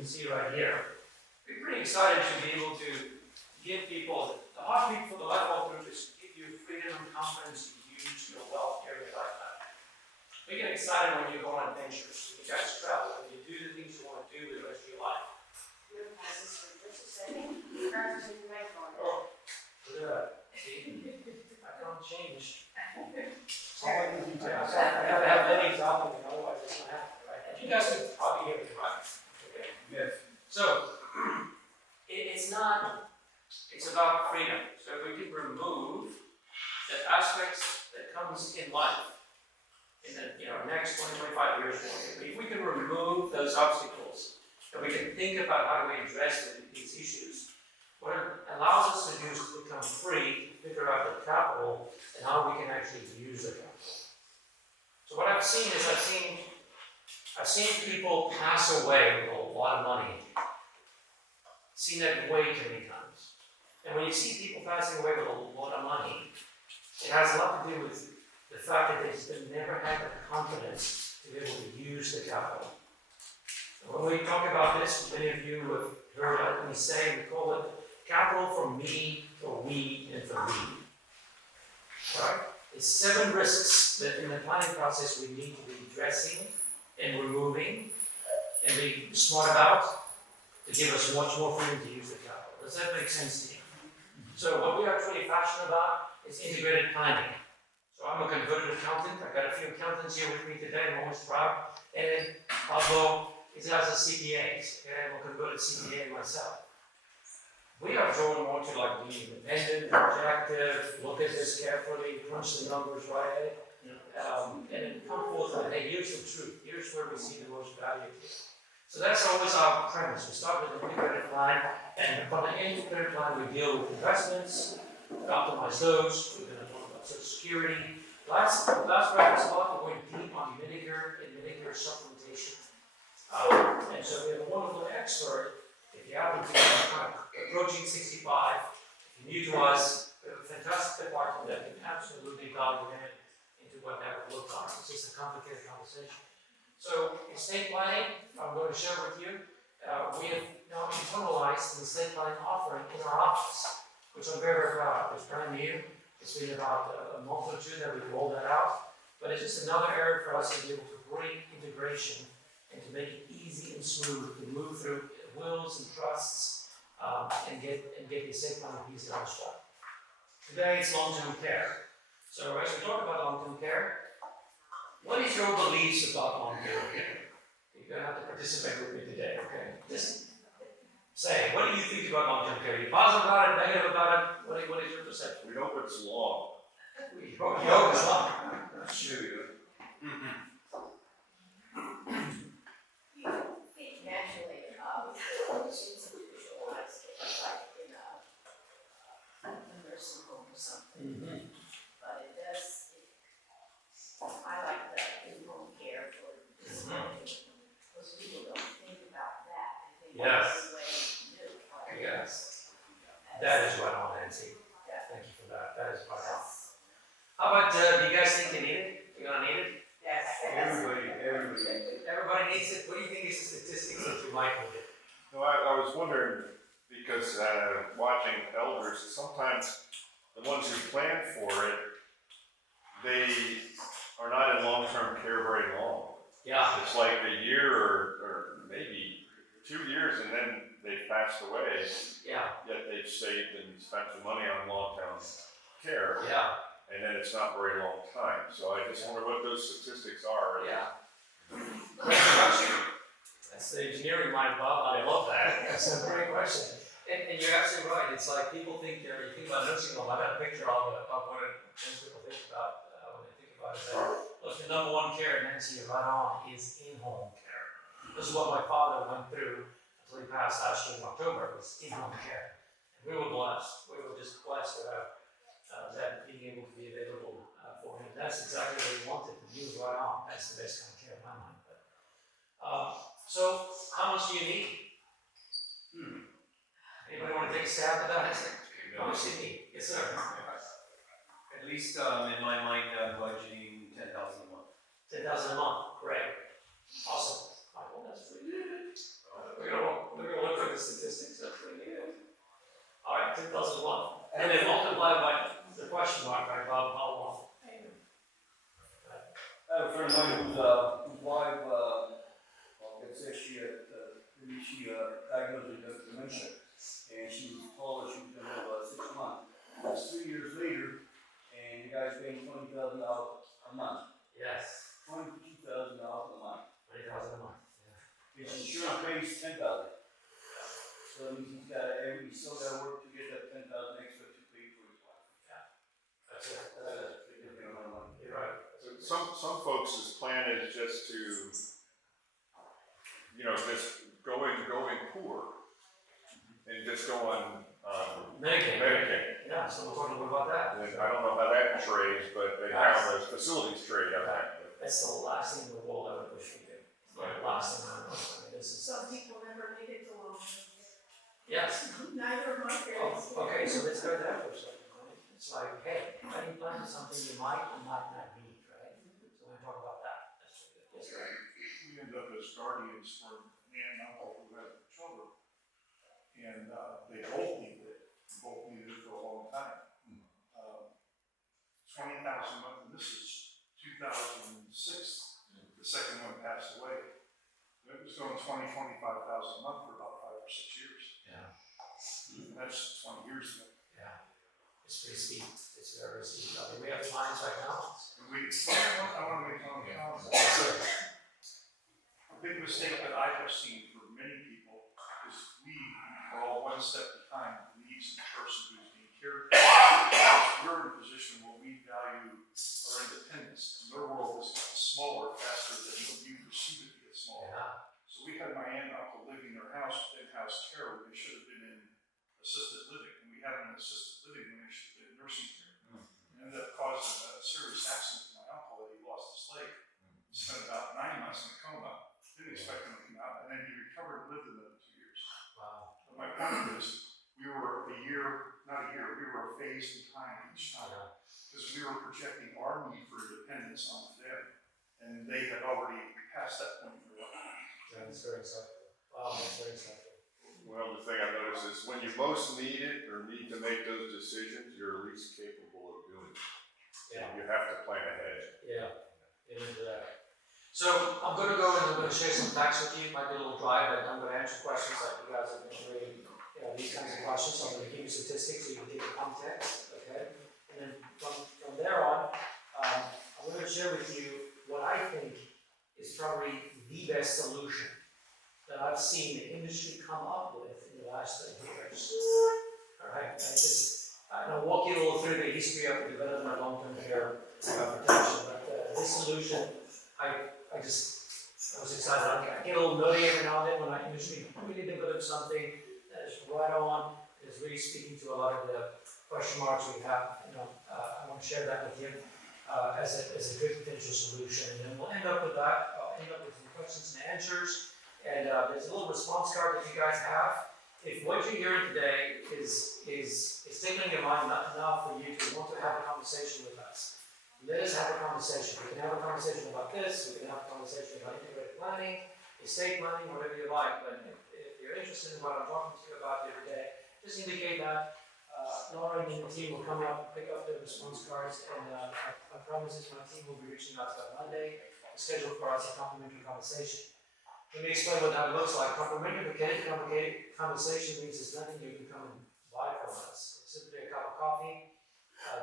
can see right here. We're pretty excited to be able to give people, the heartbeat for the Lifevault Group is to give you freedom and confidence to use your wealth during your lifetime. We get excited when you go on adventures, when you guys travel, when you do the things you want to do with the rest of your life. Oh, look at that. See? I can't change. All the details. I gotta have many something, otherwise it's not happening, right? And you guys can probably hear me, right? Okay. Yes. So, it's about freedom. So if we can remove the aspects that comes in life, in the next 20, 25 years, if we can remove those obstacles, and we can think about how do we address these issues, what it allows us to do is to become free, to figure out the capital, and how we can actually use the capital. So what I've seen is I've seen people pass away with a lot of money. Seen that way too many times. And when you see people passing away with a lot of money, it has a lot to do with the fact that they've never had the confidence to be able to use the capital. And when we talk about this, many of you have heard me say, we call it capital for me, for we, and for we. Right? There's 7 risks that in the planning process we need to be addressing and removing and be smart about to give us much more freedom to use the capital. Does that make sense to you? So what we are truly passionate about is integrated planning. So I'm a converted accountant. I've got a few accountants here with me today. I'm almost proud. And then Pablo is as a CPA. Okay? I'm a converted CPA myself. We are drawn more to like be independent, objective, look at this carefully, crunch the numbers right, and then come forth with, hey, here's the truth. Here's where we see the most value here. So that's always our premise. We start with an integrated plan, and from the integrated plan, we deal with investments, we optimize those, we're going to talk about Social Security. Last practice part, we're going deep on Medicare and Medicare supplementation. And so we have a wonderful expert. If you happen to be kind of approaching 65, if you're new to us, we have a fantastic department that can absolutely dive into what that would look like. It's just a complicated conversation. So, estate planning, I'm going to share with you, we have now internalized the estate planning offering in our office, which I'm very, very proud of. It's brand new. It's been about a month or 2 that we've rolled that out. But it's just another area for us to be able to bring integration and to make it easy and smooth to move through wills and trusts and get the estate planning piece of our stuff. Today it's long-term care. So as we talk about long-term care, what is your beliefs about long-term care? You're going to have to participate with me today, okay? Just say, what do you think about long-term care? Are you positive about it, negative about it? What is your perception? We hope it's long. We hope it's long. Sure. Naturally, it's institutionalized, like in a nursing home or something. But it does, I like the in-home care for disability. Most people don't think about that. They think that's the way to do it. Yes. That is right on, Nancy. Yeah. Thank you for that. That is right on. How about, do you guys think you need it? You're gonna need it? Yes. Everybody needs it. What do you think is the statistics that you might need it? No, I was wondering, because watching elders, sometimes the ones who plan for it, they are not in long-term care very long. Yeah. It's like a year or maybe 2 years, and then they've passed away, Yeah. yet they've saved and spent some money on long-term care, Yeah. and then it's not very long time. So I just wonder what those statistics are. Yeah. Great question. That's the engineering mind, Bob. I love that. That's a great question. And you're absolutely right. It's like people think, you think about nursing home. I got a picture of what most people think about when they think about it. Look, the number one care, Nancy, you're right on, is in-home care. This is what my father went through until he passed last year in October, was in-home care. And we were blessed. We were just blessed to that being able to be available for him. That's exactly what he wanted. He was right on. That's the best kind of care in my mind. But, so, how much do you need? Anybody want to take a stab at that? How much do you need? Yes, sir. At least in my mind, budgeting 10,000 a month. 10,000 a month. Great. Awesome. Michael, that's pretty good. We're gonna 2001. And then multiply by the question mark, right, Bob, how long? I have a friend of mine whose wife, let's say she diagnosed with dementia, and she was told that she was gonna live 6 months. That's 3 years later, and you guys paying $20,000 a month, Yes, $22,000 a month. 20,000 a month. His insurance pays $10,000. So that means he's still gotta work to get that $10,000 extra to pay for his wife. That's it. That's a significant amount of money. You're right. Some folks' plan is just to, just going poor and just go on, Medicaid. Medicaid. Yeah, so we're talking about that. And I don't know how that trades, but they have those facilities trade up there. That's the last thing in the world I would wish we did. Right. Last thing I know. I mean, this is. Some people never made it to long-term Yes. care. Neither of my parents. Oh, okay, so let's go there for a second. Right? It's like, hey, how do you plan for something you might or might not need, right? So we're gonna talk about that. That's really good. Yes, sir. We end up as guardians for an aunt and uncle who had children. And they both needed it, for a long time. 20,000 a month, and this is 2006, the second one passed away. It was going 25,000 a month for about 5 or 6 years. Yeah. And that's 20 years ago. Yeah. It's pretty steep. It's very steep. I mean, we have clients right now. And I want to make one comment. A big mistake that I have seen for many people is we are all one step behind the needs of the person who's being cared for. Because we're in a position where we value our independence, and their world has gotten smaller faster than you perceive it to get smaller. Yeah. So we had my aunt and uncle living in their house, in-house care, when they should have been in assisted living, and we had them in assisted living when they should have been in nursing care. It ended up causing a serious accident to my uncle, that he lost his leg. Spent about 9 months in a coma. Didn't expect him to come out, and then he recovered and lived another 2 years. Wow. But my point is, we were a phase behind each I time, know. because we were projecting our need for independence onto them, and they had already passed that point in their life. Yeah, it's very insightful. Wow, that's very insightful. Well, the thing I've noticed is when you most need it or need to make those decisions, you're least capable of doing it. Yeah. You have to plan ahead. Yeah. Get into that. So I'm going to go and I'm going to share some facts with you. Might be a little dry, but I'm going to answer questions that you guys have been really, these kinds of questions. So I'm going to give you statistics so you can take the context, okay? And then from there on, I'm going to share with you what I think is probably the best solution that I've seen the industry come up with in the last 30 years. All right, I'll walk you a little through the history of the development of long-term care protection, but this solution, I was excited. I get a little nerdy every now and then when I industry really develop something that is right on, is really speaking to a lot of the question marks we have. I want to share that with you as a good potential solution, and then we'll end up with that. I'll end up with some questions and answers, and there's a little response card that you guys have. If what you're hearing today is tickling your mind enough for you to want to have a conversation with us, let us have a conversation. We can have a conversation about this, we can have a conversation about integrated planning, estate planning, whatever you like, but if you're interested in what I'm talking to you about here today, just indicate that. Laura and the team will come up, pick up the response cards, and I promise this, my team will be reaching out to you on Monday to schedule for us a complimentary conversation. Let me explain what that looks like. Complimentary conversation means it's nothing you can come and buy from us. It's simply a cup of coffee.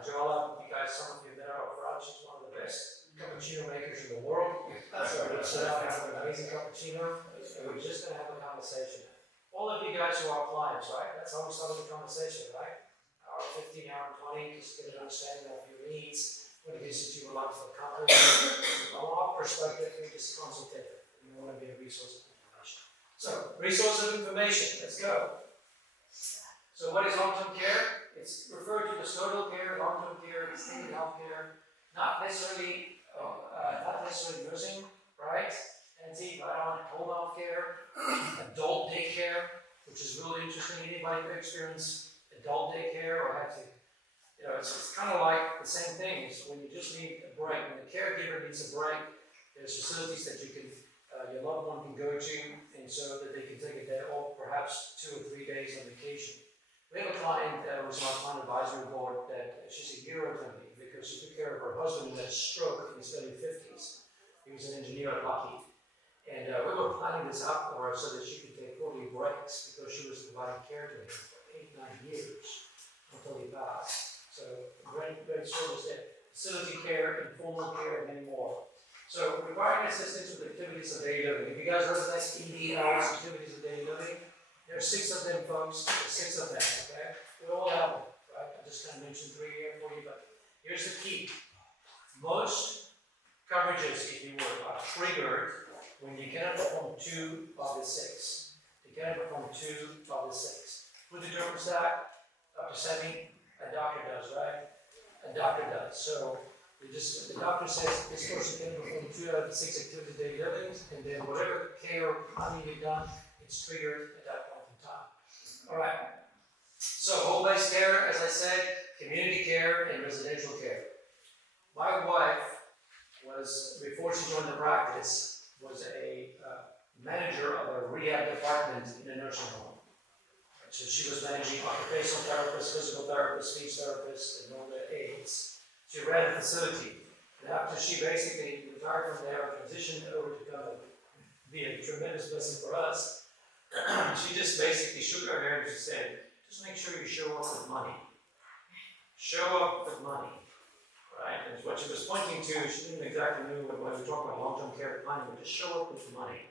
Joella, you guys, some of you met her out, she's one of the best cappuccino makers in the world. So we'll sit down and have an amazing cappuccino, and we're just gonna have a conversation. All of you guys who are clients, right? That's how we started the conversation, right? Hour 15, hour 20, just get an understanding of your needs, what it is that you would like to accomplish. From our perspective, we're just consultative. We want to be a resource of information. So, resource of information, let's go. So what is long-term care? It's referred to as total care, long-term care, extended health care, not necessarily nursing, right? Right-on home health care, adult daycare, which is really interesting. Anybody who experienced adult daycare or had to, it's kind of like the same thing. It's when you just need a break, when the caregiver needs a break, there's facilities that you can, your loved one can go to, and so that they can take a day off, perhaps 2 or 3 days on vacation. We have a client that was on our client advisory board that she's a hero to me because she took care of her husband who had a stroke in his early 50s. He was an engineer at Lockheed. And we were planning this out for her so that she could take quarterly breaks because she was providing care to him for 8-9 years until he passed. So great service there. Facility care, informal care, and many more. So requiring assistance with activities of daily living. Have you guys heard of that? EDLs, activities of daily living? There are 6 of them, folks. There's 6 of them, okay? They're all out there, right? I just kind of mentioned 3 here for you, but here's the key. Most coverages, if you will, are triggered when you cannot perform 2 of the 6. You cannot perform 2 of the 6. Who determines that? Dr. Semi? A doctor does, right? A doctor does. So the doctor says this person can perform 2 out of the 6 activities of daily living, and then whatever care or planning you've done, it's triggered at that point in time. All right. So home-based care, as I said, community care, and residential care. My wife was, before she joined the practice, was a manager of a rehab department in a nursing home. So she was managing occupational therapists, physical therapists, speech therapists, and all their aides. She ran a facility. And after she basically retired from there, transitioned over to come and be a tremendous blessing for us, she just basically shook her hair and she said, just make sure you show up with money. Show up with money. Right? And what she was pointing to, she didn't exactly know when we were talking about long-term care planning, but just show up with money.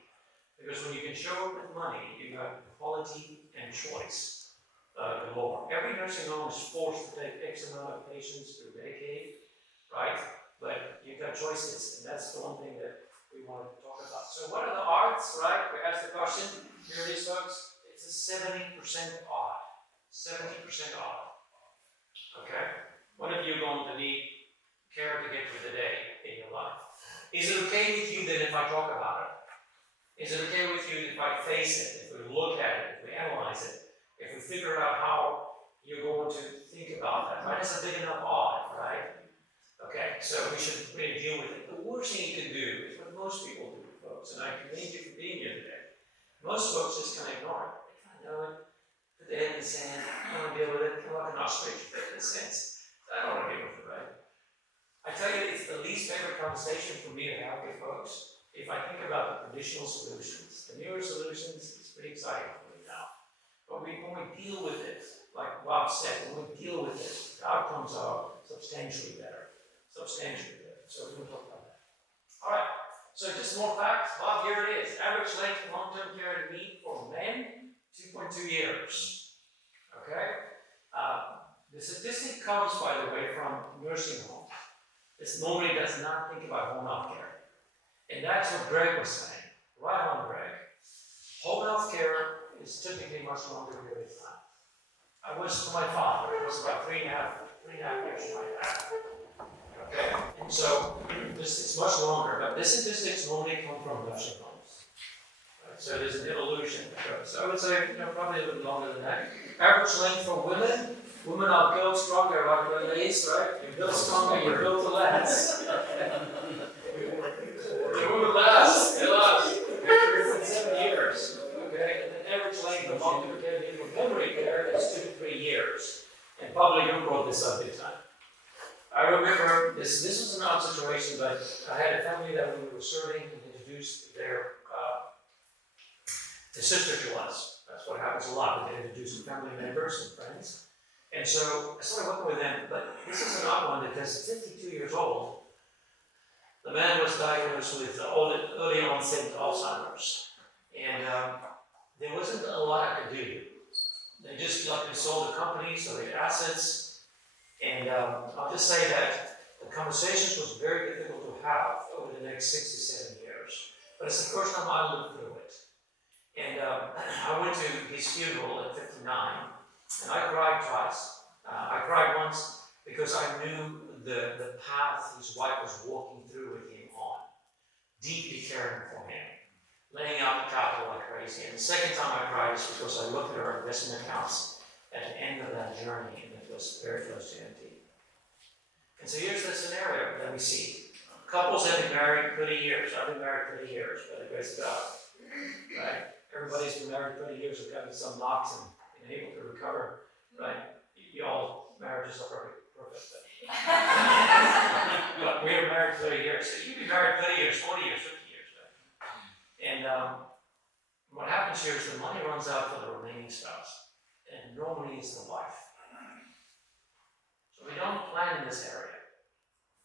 Because when you can show up with money, you got quality and choice galore. Every nursing home is forced to take X amount of patients through Medicaid, right? But you've got choices, and that's the one thing that we want to talk about. So what are the odds, right? We asked the question, here it is, folks. It's a 70% odd. 70% odd. Okay? One of you are going to need care to get through the day in your life. Is it okay with you then if I talk about it? Is it okay with you if I face it, if we look at it, if we analyze it, if we figure out how you're going to think about that, right? It's a big enough odd, right? Okay, so we should really deal with it. The worst thing you can do is what most people do, folks, and I commend you for being here today. Most folks just kind of ignore it. They kind of know it, put their head in the sand, don't want to deal with it, kind of like an ostrich, in a sense. I don't want to deal with it, right? I tell you, it's the least favorite conversation for me to have with folks. If I think about the traditional solutions, the newer solutions, it's pretty exciting for me now. But when we deal with it, like Bob said, when we deal with it, the outcomes are substantially better. Substantially better. So we're going to talk about that. All right. So just more facts. Bob, here it is. Average length of long-term care need for men, 2.2 years. Okay? The statistic comes, by the way, from nursing homes. This normally does not think about home health care. And that's what Greg was saying. Right on, Greg. Home health care is typically much longer period of time. I was, for my father, it was about 3.5 years like that. Okay? And so, this is much longer, but the statistics normally come from nursing homes. Right? So there's an evolution. So I would say, probably a little longer than that. Average length for women are built stronger, like the ladies, right? You're built stronger, you're built to last. The women last, they last. For 7 years. Okay? And the average length of long-term care need for memory care is 2 to 3 years. And probably you brought this up big time. I remember this was an odd situation, but I had a family that we were serving and introduced their sister to us. That's what happens a lot. They introduce family members and friends. And so I started working with them, but this is an odd one because 52 years old, the man was diagnosed with early onset Alzheimer's. And there wasn't a lot I could do. They just luckily sold the company, so they had assets. And I'll just say that the conversations was very difficult to have over the next 6 to 7 years. But it's the first time I lived through it. And I went to his funeral at 59, and I cried twice. I cried once because I knew the path his wife was walking through with him on, deeply caring for him, laying out the capital like crazy. And the second time I cried is because I looked at her investment accounts at the end of that journey, and it was very close to empty. And so here's the scenario that we see. Couples have been married 30 years. I've been married 30 years, by the grace of God. Right? Everybody's been married 30 years, have gotten some knocks and been able to recover right? You all, marriages are perfect, but we were married 30 years, so you'd be married 30 years, 40 years, 50 years, right? And what happens here is the money runs out for the remaining spouse, and normally it's the wife. So we don't plan in this area.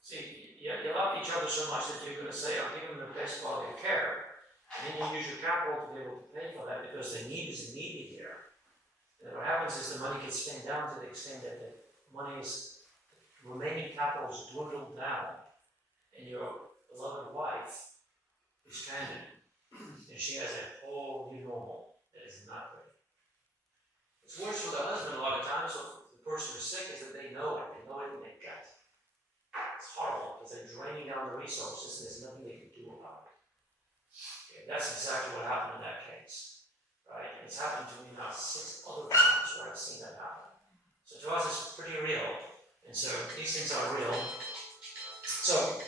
See, you love each other so much that you're going to say, I'll give them the best quality of care, and then you use your capital to be able to pay for that because the need is immediate here. And what happens is the money gets spent down to the extent that the money is, remaining capital is dwindled down, and your beloved wife is stranded, and she has a whole new normal that is not great. It's worse for the husband a lot of times, so if the person is sick, is that they know it in their gut. It's horrible, because they're draining down the resources, and there's nothing they can do about it. Okay, that's exactly what happened in that case, right? And it's happened to me now 6 other times where I've seen that happen. So to us, it's pretty real, and so these things are real. So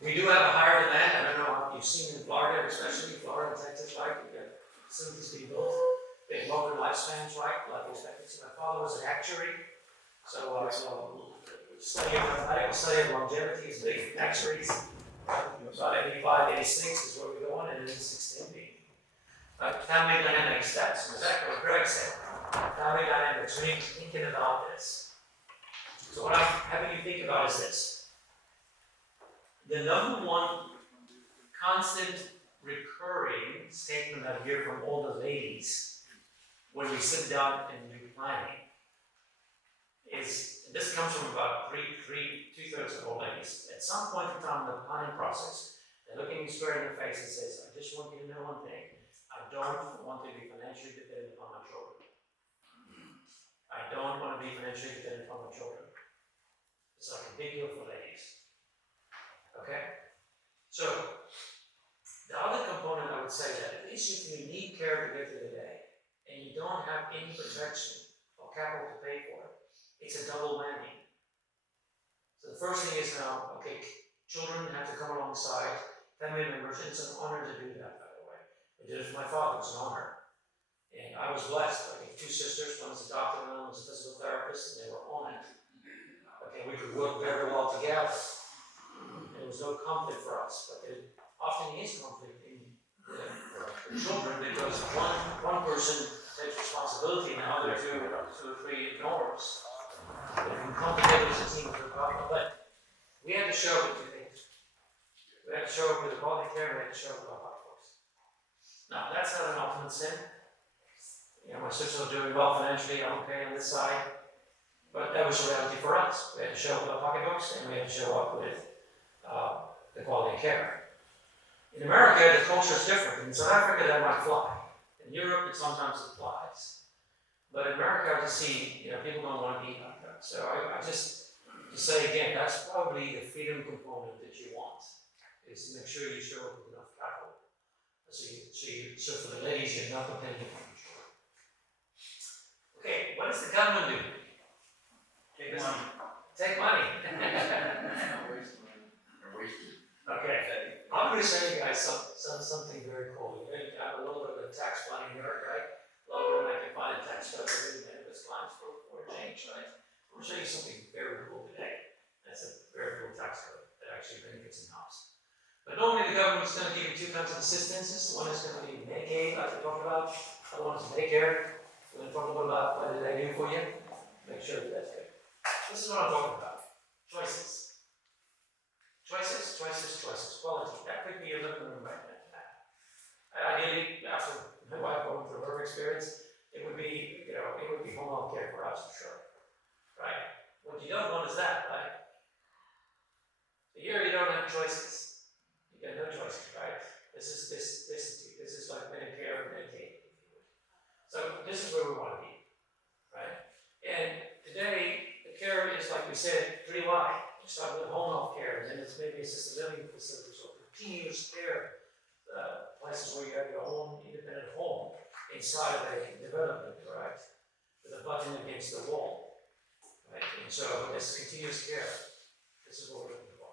we do have a higher demand. I don't know if you've seen in Florida, especially Florida and Texas, right? You've got facilities being built, they have longer lifespans, right? Life expectancy. My father was an actuary, so study of mathematical study of longevity is big. Actuaries, about 85, 86 is where we're going, and then 16 being. Family dynamics, that's exactly what Greg said. Family dynamics, we need to be thinking about this. So what I'm having you think about is this. The number one constant recurring statement I hear from all the ladies when we sit down and do planning is, and this comes from about 2/3 of all ladies. At some point in time in the planning process, they're looking me square in the face and says, I just want you to know one thing. I don't want to be financially dependent on my children. I don't want to be financially dependent on my children. It's like a big deal for ladies. Okay? So, the other component I would say that at least if you need care to get through the day, and you don't have any protection or capital to pay for it, it's a double whammy. So the first thing is now, okay, children have to come alongside, family members, and it's an honor to do that, by the way. I did it for my father, it was an honor. And I was blessed, I have 2 sisters, one was a doctor, and one was a physical therapist, and they were on it. Okay, we could work very well together. There was no conflict for us, but there often is conflict in the children because one person takes responsibility and the other 2 or 3 ignores. They can come together as a team for the problem, but we had to show what we think. We had to show up with the quality care, we had to show up with our hard force. Now, that's not an ultimate sin. You know, my sisters are doing well financially, I'm okay on this side. But that was the reality for us. We had to show up with our pocketbooks and we had to show up with the quality of care. In America, the culture is different. In South Africa, that might fly. In Europe, sometimes it flies. But in America, I just see, people don't want to be like that. So I just, to say again, that's probably the freedom component that you want, is to make sure you show up with enough capital. So for the ladies, you're not dependent on each other. Okay, what does the government do? Take money. Take money. Okay, I'm going to show you guys something very cool. You're going to have a little bit of a tax planning here, right? A little bit of making fun of tax code, really benefits clients for a change, right? I'm going to show you something very cool today. That's a very cool tax code that actually benefits in-house. But normally the government's going to give you 2 kinds of assistances. One is going to be Medicaid, like we talked about. The other one is Medicare. We're going to talk a little about what did they do for you. Make sure that that's good. This is what I'm talking about. Choices. Choices. Quality. That could be your living room right now. Ideally, after my wife going through her experience, it would be, home health care for us for sure. Right? What you don't want is that, right? Here you don't have choices. You got no choices, right? This is like Medicare and Medicaid. So this is where we want to be, right? And today, the care is, like we said, 3 wide. You start with home health care, and then it's maybe assisted living facilities or continuous care, places where you have your own independent home inside of a development, right? With a button against the wall, right? And so this continuous care, this is what we're looking for.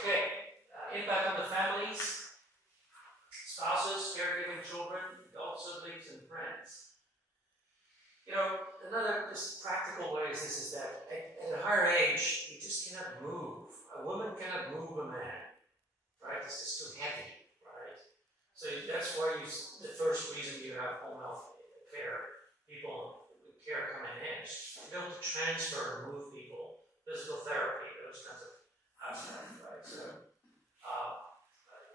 Okay, impact on the families, spouses, caregiving children, adult siblings, and friends. You know, another just practical way is this, is that at a higher age, you just cannot move. A woman cannot move a man, right? It's just too heavy, right? So that's why the first reason you have home health care, people with care coming in, is to be able to transfer and move people, physical therapy, those kinds of aspects, right? So,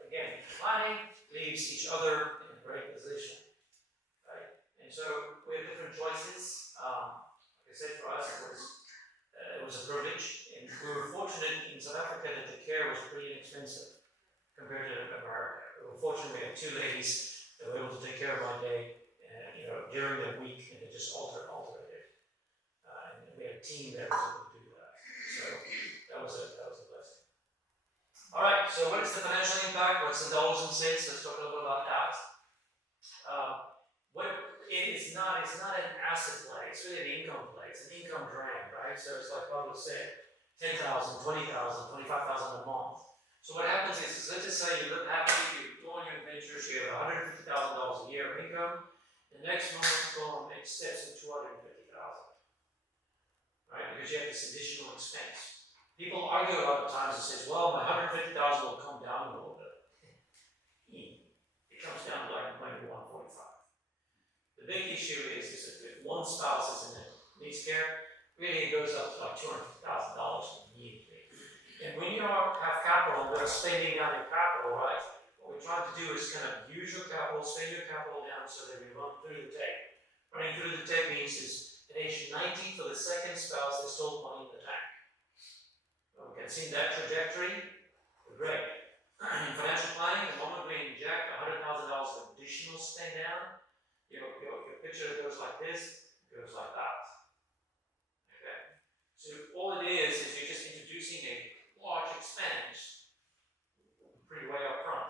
again, planning leaves each other in a great position, right? And so we have different choices. Like I said, for us, it was a privilege, and we were fortunate in South Africa that the care was pretty inexpensive compared to America. We were fortunate we had two ladies that were able to take care of my day, during the week, and it just altered it. And we had a team that was able to do that. So that was a blessing. All right. So what is the financial impact? What's the dollars and cents? Let's talk a little bit about that. It's not an asset play. It's really an income play. It's an income drain, right? So it's like Pablo said, $10,000, $20,000, $25,000 a month. So what happens is let's just say you live happy, you go on your adventures, you have $150,000 a year of income. The next month, it steps to $250,000, right? Because you have this additional expense. People argue a lot of times and say, well, my $150,000 will come down a little bit. It comes down to like maybe $145,000. The big issue is if one spouse is in needs care, really it goes up to like $250,000 immediately. And when you don't have capital, and they're spending down your capital, right? What we're trying to do is kind of use your capital, spend your capital down so that we run through the tape. Running through the tape means is at age 90 for the second spouse, there's still money in the tank. We can see that trajectory. Great. In financial planning, the moment we inject $100,000 of additional spend down, your picture goes like this, goes like that. Okay. So all it is you're just introducing a large expense pretty way up front.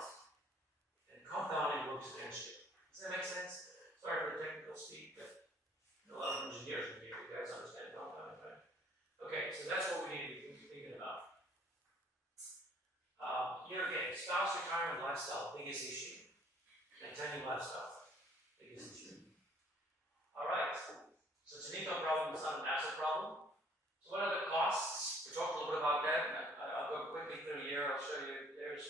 And compounding works against you. Does that make sense? Sorry for the technical speak, but a lot of engineers in here, you guys understand compounding, right? Okay, so that's what we need to be thinking about. Again, spouse retirement lifestyle, biggest issue. Maintaining lifestyle, biggest issue. All right, so it's an income problem, it's not an asset problem. So what are the costs? We talked a little bit about that. I'll go quickly through here. I'll show you. There's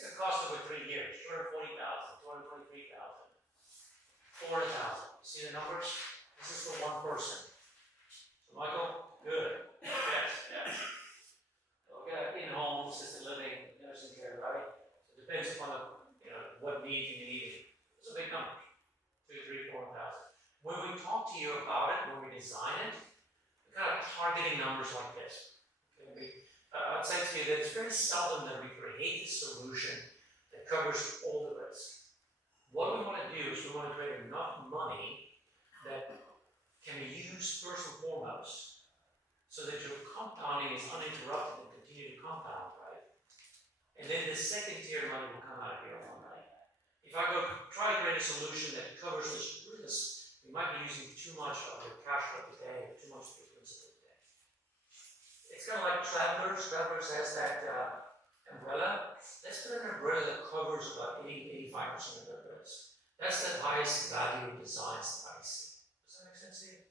the cost over 3 years: $240,000, $223,000, $400,000. See the numbers? This is for one person. So Michael, good. Yes. Look at in-home assisted living, nursing care, right? So it depends upon what need you need. It's a big number. 2, 3, 4,000. When we talk to you about it, when we design it, we're kind of targeting numbers like this. Okay? I'd say to you that it's very seldom that we create a solution that covers all the risk. What we want to do is we want to create enough money that can be used first and foremost so that your compounding is uninterrupted and continue to compound, right? And then the second tier money will come out of your own money. If I go try to create a solution that covers this risk, you might be using too much of your cash flow today, too much of your principal today. It's kind of like Travelers. Travelers has that umbrella. Let's put an umbrella that covers about 80-85% of the risk. That's the highest value designs that I see. Does that make sense to you?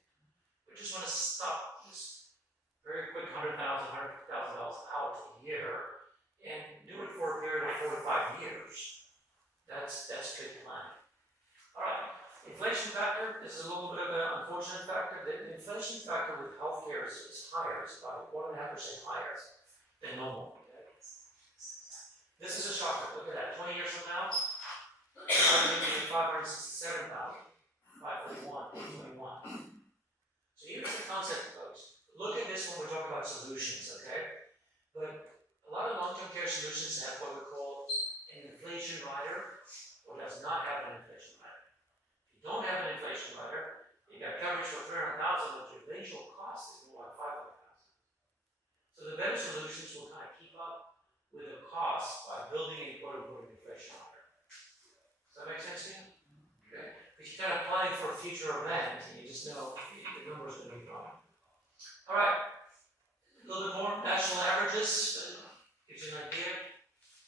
We just want to stop this very quick $100,000, $150,000 out a year and do it for a period of 4 to 5 years. That's good planning. All right. Inflation factor, this is a little bit of an unfortunate factor. The inflation factor with healthcare is higher, it's about 1.5% higher than normal. This is a shocker, look at that, 20 years from now, $567,000, $541, $21. So here's the concept, folks. Look at this when we talk about solutions, okay? But a lot of long-term care solutions have what we call an inflation rider, or does not have an inflation rider. If you don't have an inflation rider, you got coverage for $300,000, but your eventual cost is more like $500,000. So the better solutions will kind of keep up with the cost by building a quote-unquote inflation rider. Does that make sense to you? Okay. But you're kind of planning for a future event, and you just know the numbers are going to be wrong. All right. A little bit more national averages. Gives you an idea.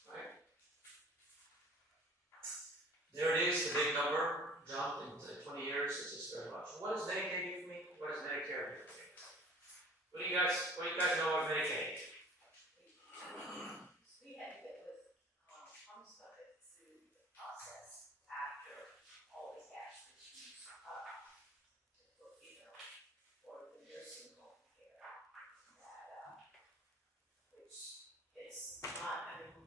Right. There it is, the big number, jumped in 20 years, it's just very much. What does Medicaid do you guys know of Medicaid? We had to get with, Thomas Bucket through the process after all the cash was used up to, for the nursing home care. That, which it's not, I mean.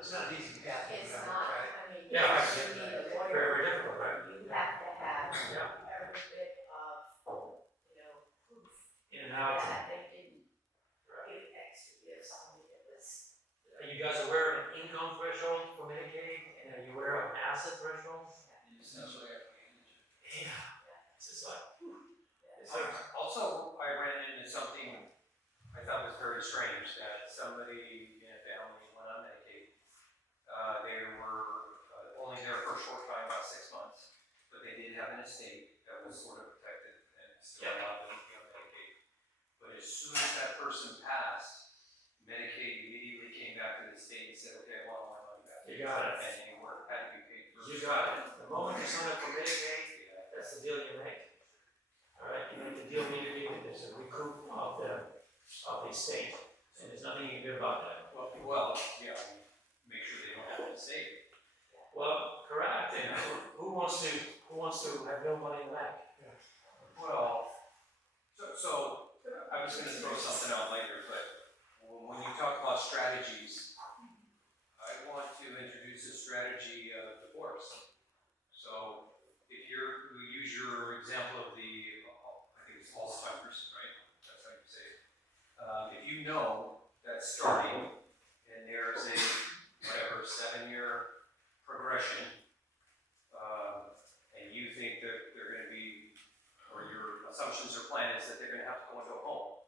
It's not an easy path. It's not, I mean, Yeah, I you get need that. a lawyer. Very, very difficult, right? You have to have Yeah. every bit of, proof In and out. that they didn't give extra gifts. I mean, it was, Are you guys aware of an income threshold for Medicaid? And are you aware of an asset threshold? Yeah. It's just like, it's like, Also, I ran into something I thought was very strange, that somebody in a family went on Medicaid. They were only there for a short time, about 6 months, but they did have an estate that was sort of protected and still allowed them to be on Medicaid. But as soon as that person passed, Medicaid immediately came back to the state and said, okay, I want my money back. you got it. And they were, had to be paid first. You got it. The moment you sign up for Medicaid, Yeah. that's the deal you make. All right, you make the deal immediately with this, a recoup of the estate, and there's nothing you can do about that. Well, yeah, make sure they don't have an estate. Well, correct, and who wants to have no money in the bank? Well, so I was gonna throw something out later, but when you talk about strategies, I want to introduce a strategy of divorce. So if we use your example of the, I think it's Alzheimer's, right? That's how you say it. If you know that's starting and there's a, whatever, 7-year progression, and you think that they're gonna be, or your assumptions or plan is that they're gonna have to go into a home.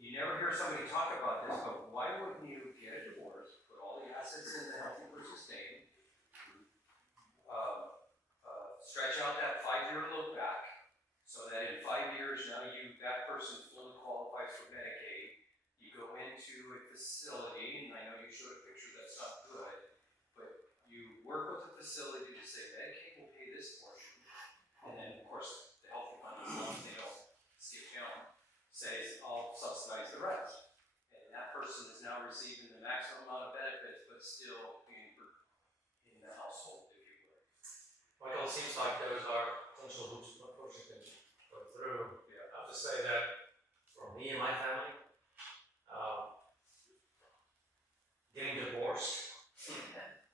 You never hear somebody talk about this, but why wouldn't you get a divorce, put all the assets in the healthy versus staying, stretch out that 5-year look back, so that in 5 years now that person fully qualifies for Medicaid. You go into a facility, and I know you showed a picture that's not good, but you work with the facility to say Medicaid will pay this portion, and then of course the healthy money, as long as they don't skip down, says I'll subsidize the rest. And that person is now receiving the maximum amount of benefits, but still being in the household, if you will. Michael, it seems like those are potential hoops a person can go through. Yeah. I have to say that for me and my family, getting divorced,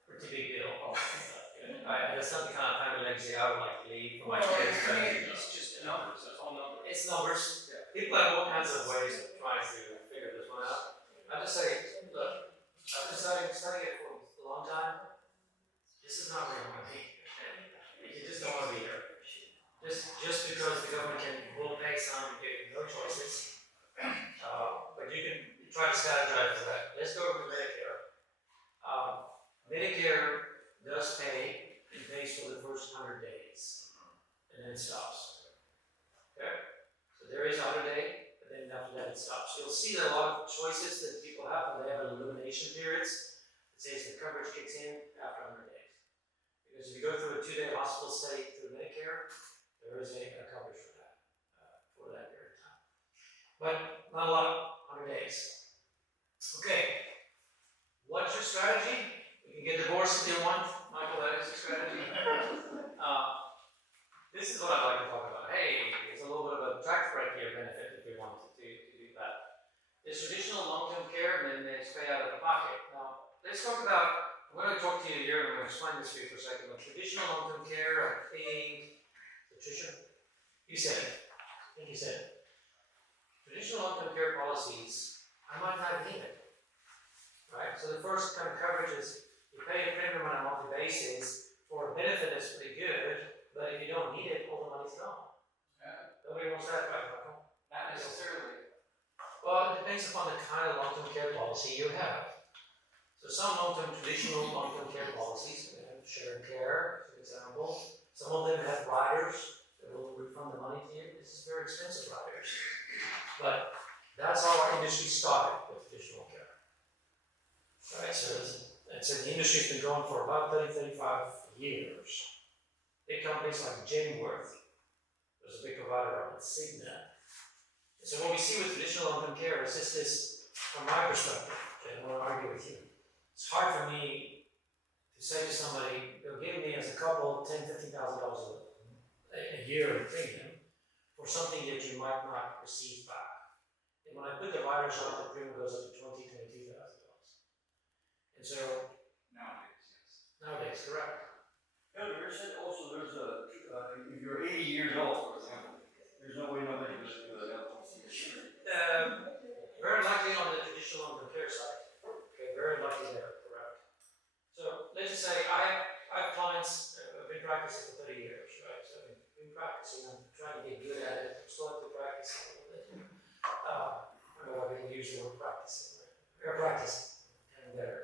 pretty big deal. That's not the kind of family legacy I would like to leave for my kids. I mean, it's just numbers, it's all numbers. It's numbers. Yeah. People have all kinds of ways of trying to figure this one out. I just say, look, I've been studying it for a long time. This is not where you want to be. You just don't want to be here. Just because the government will pay some, you have no choices. But you can try to strategize for that. Let's go over to Medicare. Medicare does pay and pays for the first 100 days, and then it stops. Okay? So there is a 100-day, but then after that it stops. You'll see that a lot of choices that people have, they have elimination periods. It says the coverage kicks in after 100 days. Because if you go through a 2-day hospital stay through Medicare, there is a coverage for that period of time. But not a lot, 100 days. Okay, what's your strategy? You can get divorced if you want, Michael, that is your strategy. This is what I'd like to talk about. Hey, there's a little bit of a tax break here benefit if we want to do that. There's traditional long-term care, and then there's pay out of the pocket. Now, let's talk about, I'm going to talk to you here, and I'm going to explain this to you for a second. But traditional long-term care, I think, Patricia, you said it. I think you said it. Traditional long-term care policies, I might not need it. Right? So the first kind of coverage is you pay a premium on a monthly basis for a benefit that's pretty good, but if you don't need it, all the money's gone. Nobody wants that, right, Michael? Not necessarily. Well, it depends upon the kind of long-term care policy you have. So some traditional long-term care policies, shared care, for example, some of them have riders that will refund the money to you. This is very expensive riders. But that's how our industry started with traditional care. Right, so the industry's been going for about 35 years. Big companies like Genworth, there's a big provider of it, Cigna, And so what we see with traditional long-term care is just this, from my perspective, okay, I want to argue with you. It's hard for me to say to somebody, they'll give me as a couple $10,000, $15,000 a year in premium for something that you might not receive back. And when I put the riders on, the premium goes up to $22,000. And so, nowadays, correct. Yeah, there is also, there's a, if you're 80 years old, for example, there's no way nobody goes to the LTC. Very likely on the traditional long-term care side. Okay, very likely there, correct. So let's just say I have clients, I've been practicing for 30 years, right? So I've been practicing, I'm trying to get good at it, I'm still have to practice a little bit. I don't know why people use the word practicing, right? Or practicing, kind of better.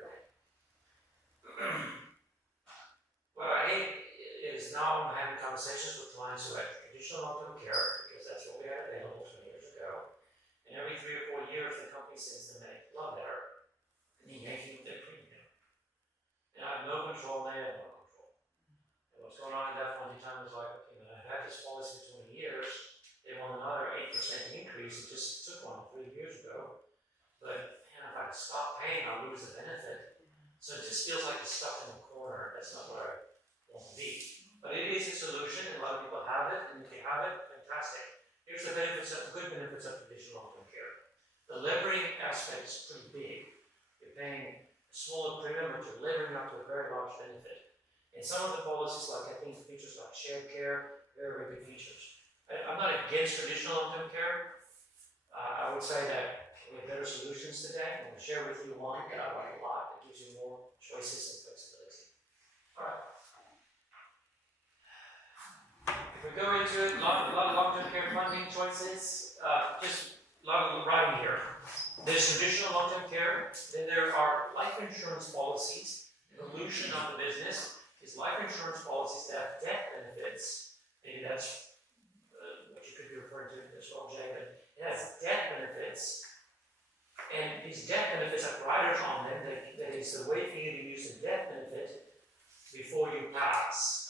What I hate is now I'm having conversations with clients who have traditional long-term care, because that's what we had available 20 years ago. And every 3 or 4 years, the company sends them a love letter, and they yank their premium. And I have no control, they have no control. And what's going on at that point in time is like, you know, I've had this policy for 20 years, they want another 8% increase, it just took one 3 years ago. But, man, if I stop paying, I'll lose the benefit. So it just feels like it's stuck in a corner, that's not where I want to be. But it is a solution, and a lot of people have it, and if they have it, fantastic. Here's the benefits of, good benefits of traditional long-term care. The levering aspect is pretty big. You're paying a smaller premium, but you're levering up to a very large benefit. And some of the policies, like I think features like shared care, very, very good features. I'm not against traditional long-term care. I would say that we have better solutions today. I'm going to share with you one that I like a lot, that gives you more choices and flexibility. All right. If we go into it, a lot of long-term care funding choices, just a lot of writing here. There's traditional long-term care, then there are life insurance policies. The evolution of the business is life insurance policies that have death benefits. Maybe that's what you could be referring to as well, Jay, but it has death benefits. And these death benefits have riders on them, that is the way for you to use the death benefit before you pass.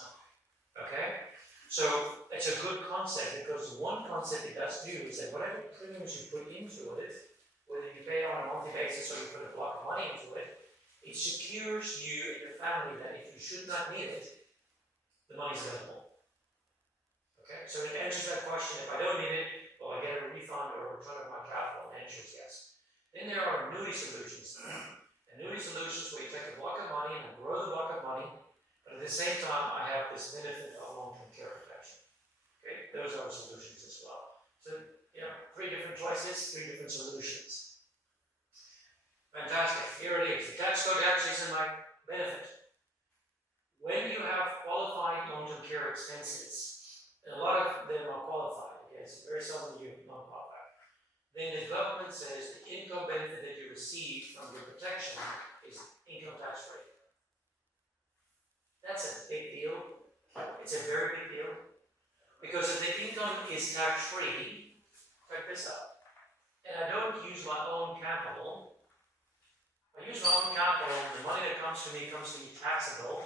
Okay? So it's a good concept, because one concept it does do is that whatever premiums you put into it, whether you pay on a monthly basis or you put a block of money into it, it secures you and your family that if you should not need it, the money's available. Okay? So it answers that question. If I don't need it, will I get a refund or a return of my capital? The answer is yes. Then there are annuity solutions. Annuity solutions where you take a block of money and grow the block of money, but at the same time I have this benefit of long-term care protection. Okay, those are solutions as well. So, you know, 3 different choices, 3 different solutions. Fantastic, here it is. The tax code actually is in my benefit. When you have qualified long-term care expenses, and a lot of them are qualified, okay, it's very seldom you non-qualified, then the government says the income benefit that you receive from your protection is income tax free. That's a big deal. It's a very big deal. Because if the income is tax free, check this out. And I don't use my own capital. I use my own capital, the money that comes to me taxable.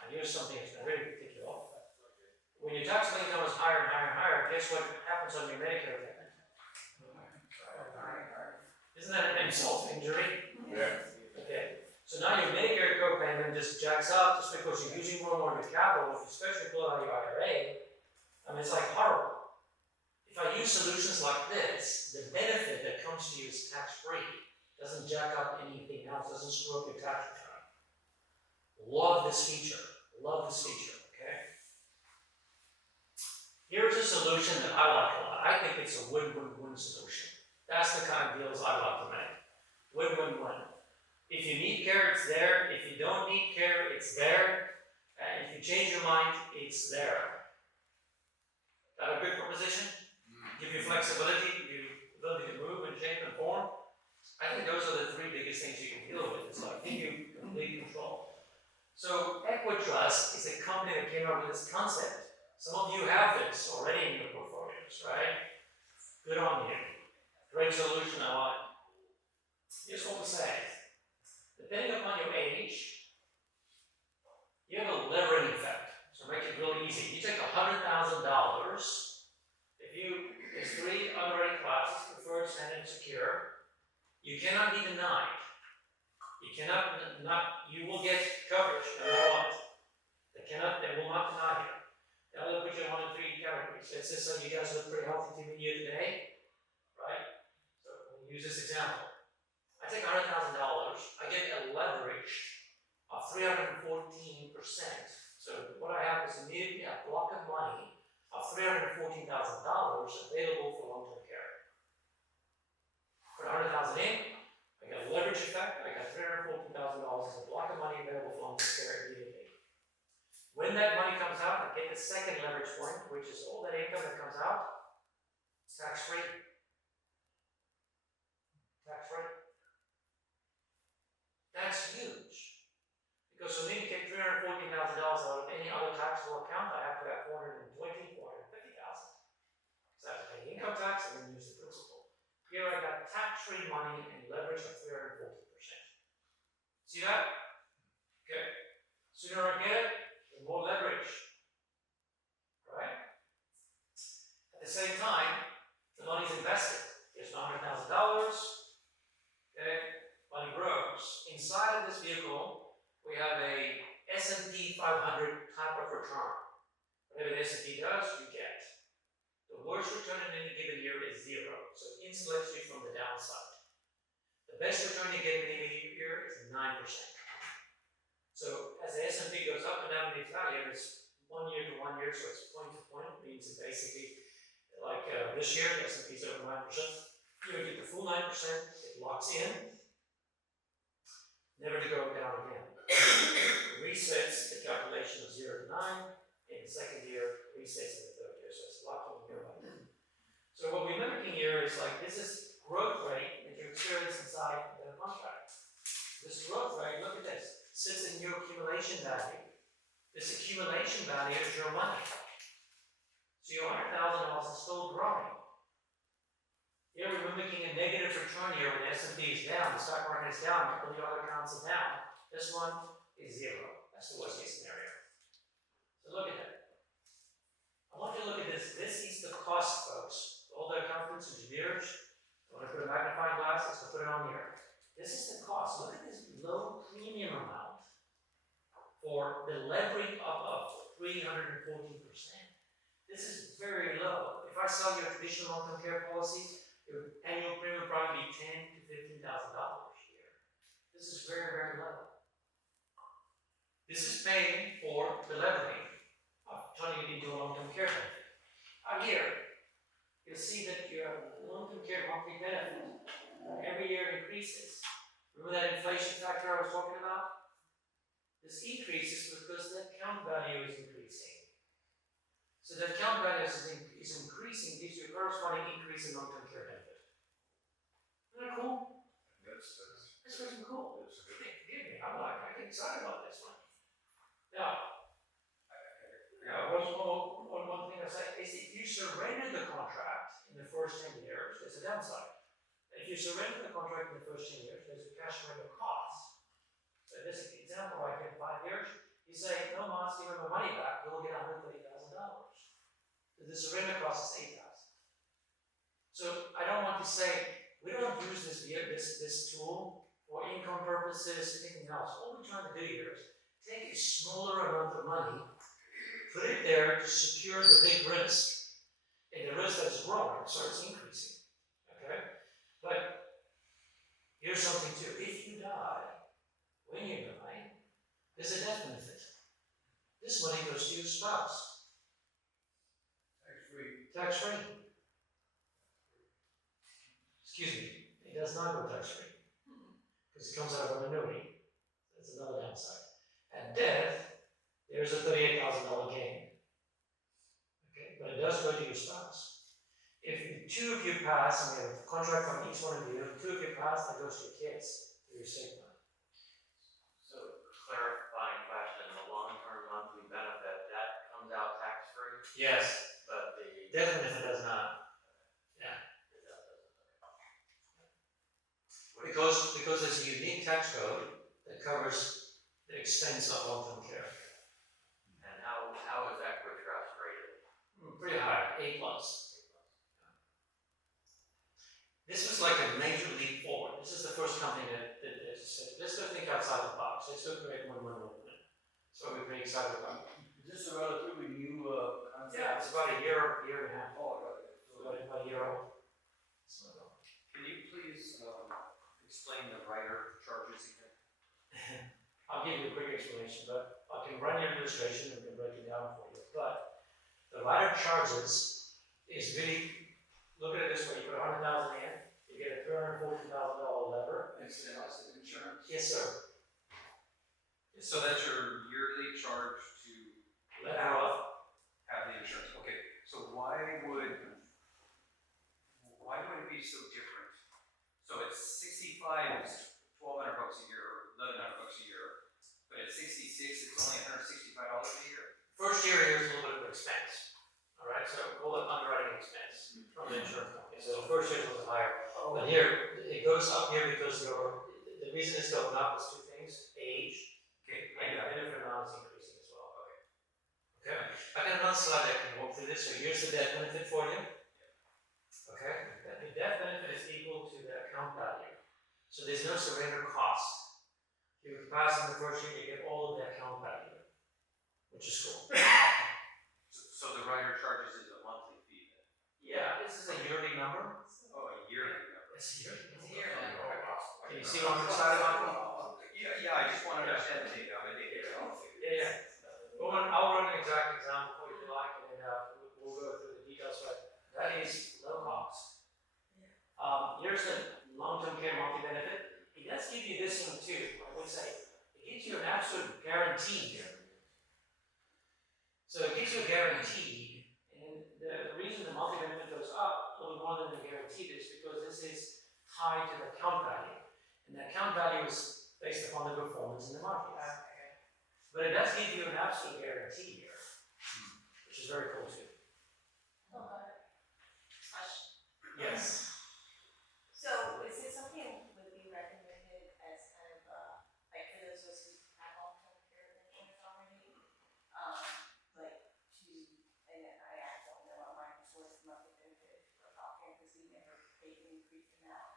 I use something that's very particular. When your taxable income is higher and higher and higher, guess what happens on your Medicare payment? Isn't that an insult to injury? Yeah. Okay. So now your Medicare co-payment just jacks up just because you're using more and more of your capital, especially pull out your IRA. I mean, it's like horrible. If I use solutions like this, the benefit that comes to you is tax-free. Doesn't jack up anything else, doesn't screw up your tax return. Love this feature. Love this feature, okay? Here's a solution that I like a lot. I think it's a win-win-win solution. That's the kind of deals I like to make. Win-win-win. If you need care, it's there. If you don't need care, it's there. And if you change your mind, it's there. That a good proposition? Give you flexibility, give you ability to move and shape and form. I think those are the 3 biggest things you can deal with. It's like give you complete control. So Equitrust is a company that came up with this concept. Some of you have this already in your portfolios, right? Good on you. Great solution, I like. Here's what we say. Depending upon your age, you have a levering effect. So make it really easy. You take $100,000. If there's 3 underwriting You cannot be denied. You cannot, you will get coverage, no matter what. They will not deny you. Now they'll put you in one of three categories. Let's just say you guys look pretty healthy to me here today, right? So we'll use this example. I take $100,000, I get a leverage of 314%. So what I have is immediately a block of money of $314,000 available for long-term care. Put 100,000 in, I got a leverage effect, I got $314,000 as a block of money available for long-term care immediately. When that money comes out, I get the second leverage point, which is all that income that comes out, tax-free. Tax-free. That's huge. Because for me to take $314,000 out of any other taxable account, I have to have $420,000, $450,000. So I have to pay income tax and then use the principal. Here I got tax-free money and leverage of 314%. See that? Okay. Sooner I get it, the more leverage. Right? At the same time, the money's invested. Here's $100,000. Okay, money grows. Inside of this vehicle, we have a S&P 500 type of return. Whatever the S&P does, you get. The worst return in any given year is 0, so it insulates you from the downside. The best return you get in any year is 9%. So as the S&P goes up and down in its value, it's 1 year to 1 year, so it's point to point. It means it's basically like this year, the S&P is over 9%. You get the full 9%, it locks in, never to go down again. Resets the calculation of 0 to 9, in the second year, resets in the third year, so it's locking year by year. So what we're mimicking here is like, this is growth rate that you experience inside the contract. This growth rate, look at this, sits in your accumulation value. This accumulation value is your money. So your $100,000 is still growing. Here we're mimicking a negative return here when the S&P is down, the stock market is down, all the other accounts are down. This one is 0. That's the worst case scenario. So look at that. I want you to look at this. This is the cost, folks. All the accountants, engineers, I want to put a magnifying glass, let's put it on here. This is the cost. Look at this low premium amount for the levering up of 314%. This is very low. If I sell you a traditional long-term care policy, your annual premium would probably be $10,000 to $15,000 a year. This is very, very low. This is paying for the levering of turning it into a long-term care benefit. Out here, you'll see that your long-term care monthly benefit every year increases. Remember that inflation factor I was talking about? This increases because the account value is increasing. So the account value is increasing, gives you a corresponding increase in long-term care benefit. Isn't that cool? That's That's freaking cool. that's a good. Forgive me, I get excited about this one. Now, one thing I say is if you surrender the contract in the first 10 years, there's a downside. If you surrender the contract in the first 10 years, there's a cash surrender cost. So this example right here, 5 years, you say, no, Mas, give me my money back, you'll get $130,000. So the surrender cost is $8,000. So I don't want to say, we don't use this tool for income purposes, anything else. All we're trying to do here is take a smaller amount of money, put it there to secure the big risk, and the risk that's growing, so it's increasing. Okay? But here's something too. If you die, when you die, there's a death benefit. This money goes to your spouse. Tax-free. Tax-free. Excuse me, it does not go tax-free. Because it comes out of an annuity. That's another downside. At death, there's a $38,000 gain. Okay, but it does go to your spouse. If the two of you pass, and we have a contract from each one of you, if two of you pass, that goes to your kids, to your estate plan. So clarifying question, the long-term monthly benefit, that comes out tax-free, Yes. but the. Death benefit does not. Yeah. Because there's a unique tax code that covers the expense of long-term care. And how is Equitrust rated? Pretty high, A+. This was like a major leap forward. this is the first company that said, let's go think outside the box, let's go create one movement. So we're pretty excited about it. Is this a relatively new, concept? Yeah, it's about a year and a half, Oh, right. so about a year old. So, Can you please, explain the writer charges again? I'll give you a quick explanation, but I can run your illustration and we can break it down for you. But the rider charges is really, look at it this way, you put 100,000 in, you get a $340,000 lever. Insurance, insurance. Yes, sir. So that's your yearly charge to Lever up. have the insurance, okay, so why would it be so different? So at 65, it's $1,200 a year, or $1,100 a year, but at 66, it's only $165 a year? First year, here's a little bit of expense. All right, so call it underwriting expense from the insurance company. So the first year is a little higher. But here, it goes up here because the reason it's going up is two things: age Okay, and the benefit amount is increasing as well. Okay. I got another slide that can walk through this. So here's the death benefit for you. Okay. The death benefit is equal to the account value. So there's no surrender cost. If you pass in the first year, you get all of the account value, which is cool. So the rider charges is a monthly fee then? Yeah, this is a yearly number. Oh, a yearly number? It's a yearly. It's a yearly number. Can you see what I'm excited about? Yeah, I just want to understand the data, Yeah. I'll run an exact example for you if you like, and then we'll go through the details, but that is low cost. Here's the long-term care multi-benefit. It does give you this one too, I would say. It gives you an absolute guarantee here. So it gives you a guarantee, and the reason the multi-benefit goes up a little more than the guarantee is because this is tied to the account value. And the account value is based upon the performance in the market. But it does give you an absolute guarantee here, which is very cool too. Question. Yes. So is it something that would be recommended as kind of, like for those of us who have long-term care insurance already? Like to, and I don't know what mine was monthly benefit for offhand because we never paid an increase in that.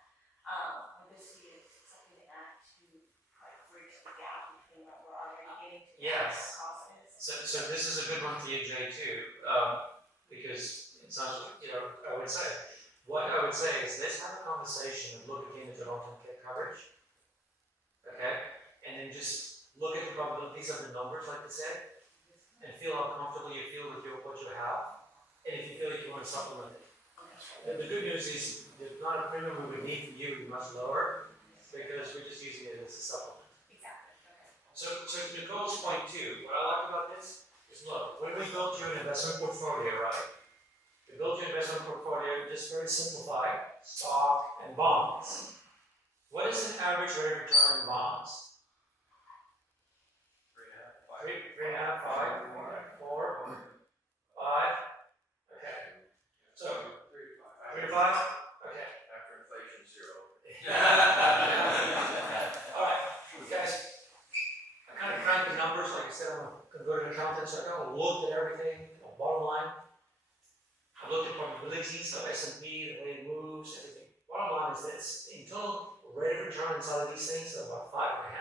Would this be something to add to like bridge the gap between what we're already getting to? Yes. What the cost is? So this is a good one for you, Jay, too, because it's not, I would say, what I would say is let's have a conversation and look again at the long-term care coverage, okay? And then just look at the probabilities of the numbers, like I said, and feel how comfortable you feel with what you have, and if you feel like you want to supplement it. And the good news is the amount of premium we would need from you would be much lower, because we're just using it as a supplement. Exactly, okay. So to Nicole's point too, what I like about this is look, when we built you an investment portfolio, right? We built your investment portfolio just very simplified, stock and bonds. What is an average rate of return in bonds? 3.5, 5, 4, 5. Okay. So 3 to 5. Okay. After inflation, 0. All right, guys. I kind of cranked the numbers, like I said, I'm a converted accountant, so I kind of looked at everything, bottom line. I looked at probabilities of S&P, the way it moves, everything. Bottom line is this: the internal rate of return inside of these things is about 5.5.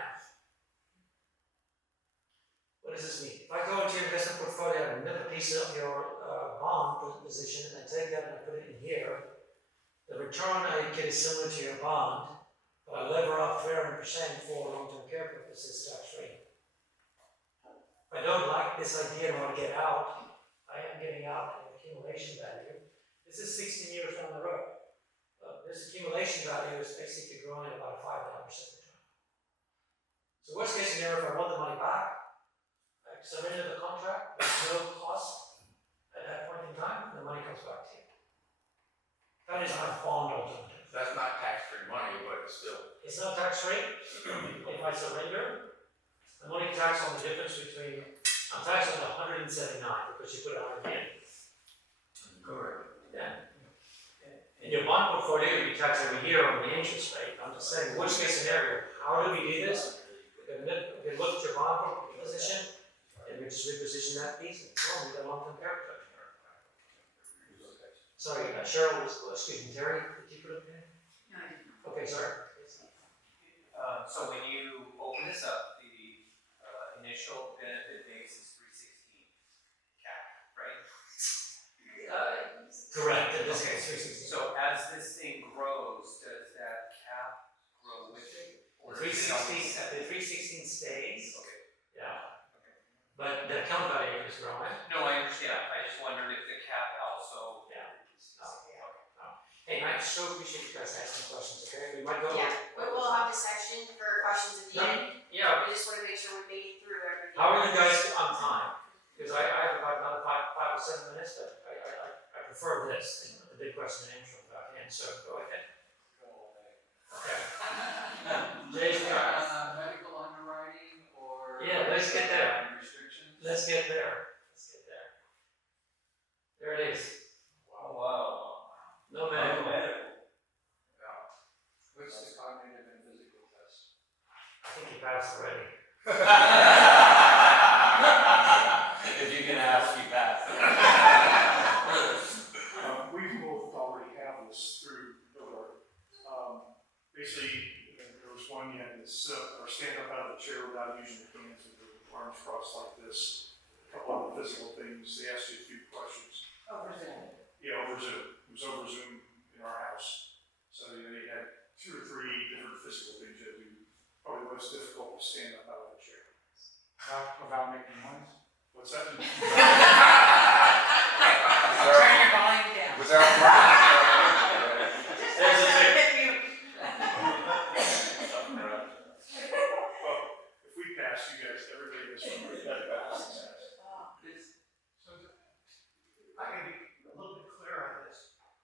What does this mean? If I go into your investment portfolio and nip a piece of your bond position and I take that and I put it in here, the return I get is similar to your bond, but I lever up 300% for long-term care purposes tax-free. If I don't like this idea and want to get out, I am getting out an accumulation value. This is 16 years down the road. This accumulation value is basically growing at about a 5.5% return. So worst case scenario, if I want the money back, I surrender the contract, there's no cost at that point in time, the money comes back to you. That is my bond alternative. That's not tax-free money, but still. It's not tax free. If I surrender, I'm only taxed on the difference between, I'm taxed on the 179 because you put 100 in. Correct. Yeah. In your bond portfolio, you tax every year on the interest rate. I'm just saying, worst case scenario, how do we do this? We can look at your bond position and we just reposition that piece and boom, we got long-term care protection. Sorry, Cheryl, excuse me, Terry, did you put it in? No, I didn't. Okay, sorry. So when you open this up, the initial benefit base is 316 cap, right? Correct, in this case, 360. So as this thing grows, does that cap grow with it? Or The is it always 316, the 316 stays, Okay. yeah. But the account value is growing. No, I understand. I just wondered if the cap also. Yeah. Hey, I so appreciate you guys asking questions, okay? We might go. Yeah, we'll have a section for questions at the No. end. Yeah, We just wanna make sure we made it through everything. how are you guys on time? Because I have about another five or 7 minutes, but I prefer this, the big question and answer about hand, so go ahead. Okay. Jay's got, Medical underwriting or? Yeah, let's get there. Restrictions? let's get there. There it is. Wow. No medical. What's the cognitive and physical test? I think you passed already. If you can ask, you pass. We both already have this through Builder. Basically, there was one, you had to sit up or stand up out of the chair without using your hands with your arms crossed like this. A couple of the physical things, they asked you a few questions. Over Zoom. Yeah, over Zoom. It was over Zoom in our house. So they had 2 or 3 different physical things that do. Probably the most difficult was stand up out of the chair. Without making noise? What's that? Turn your volume down. Without. There's a Well, if we pass, you guys, everybody in this room, that passes. So, I can be a little bit clearer on this.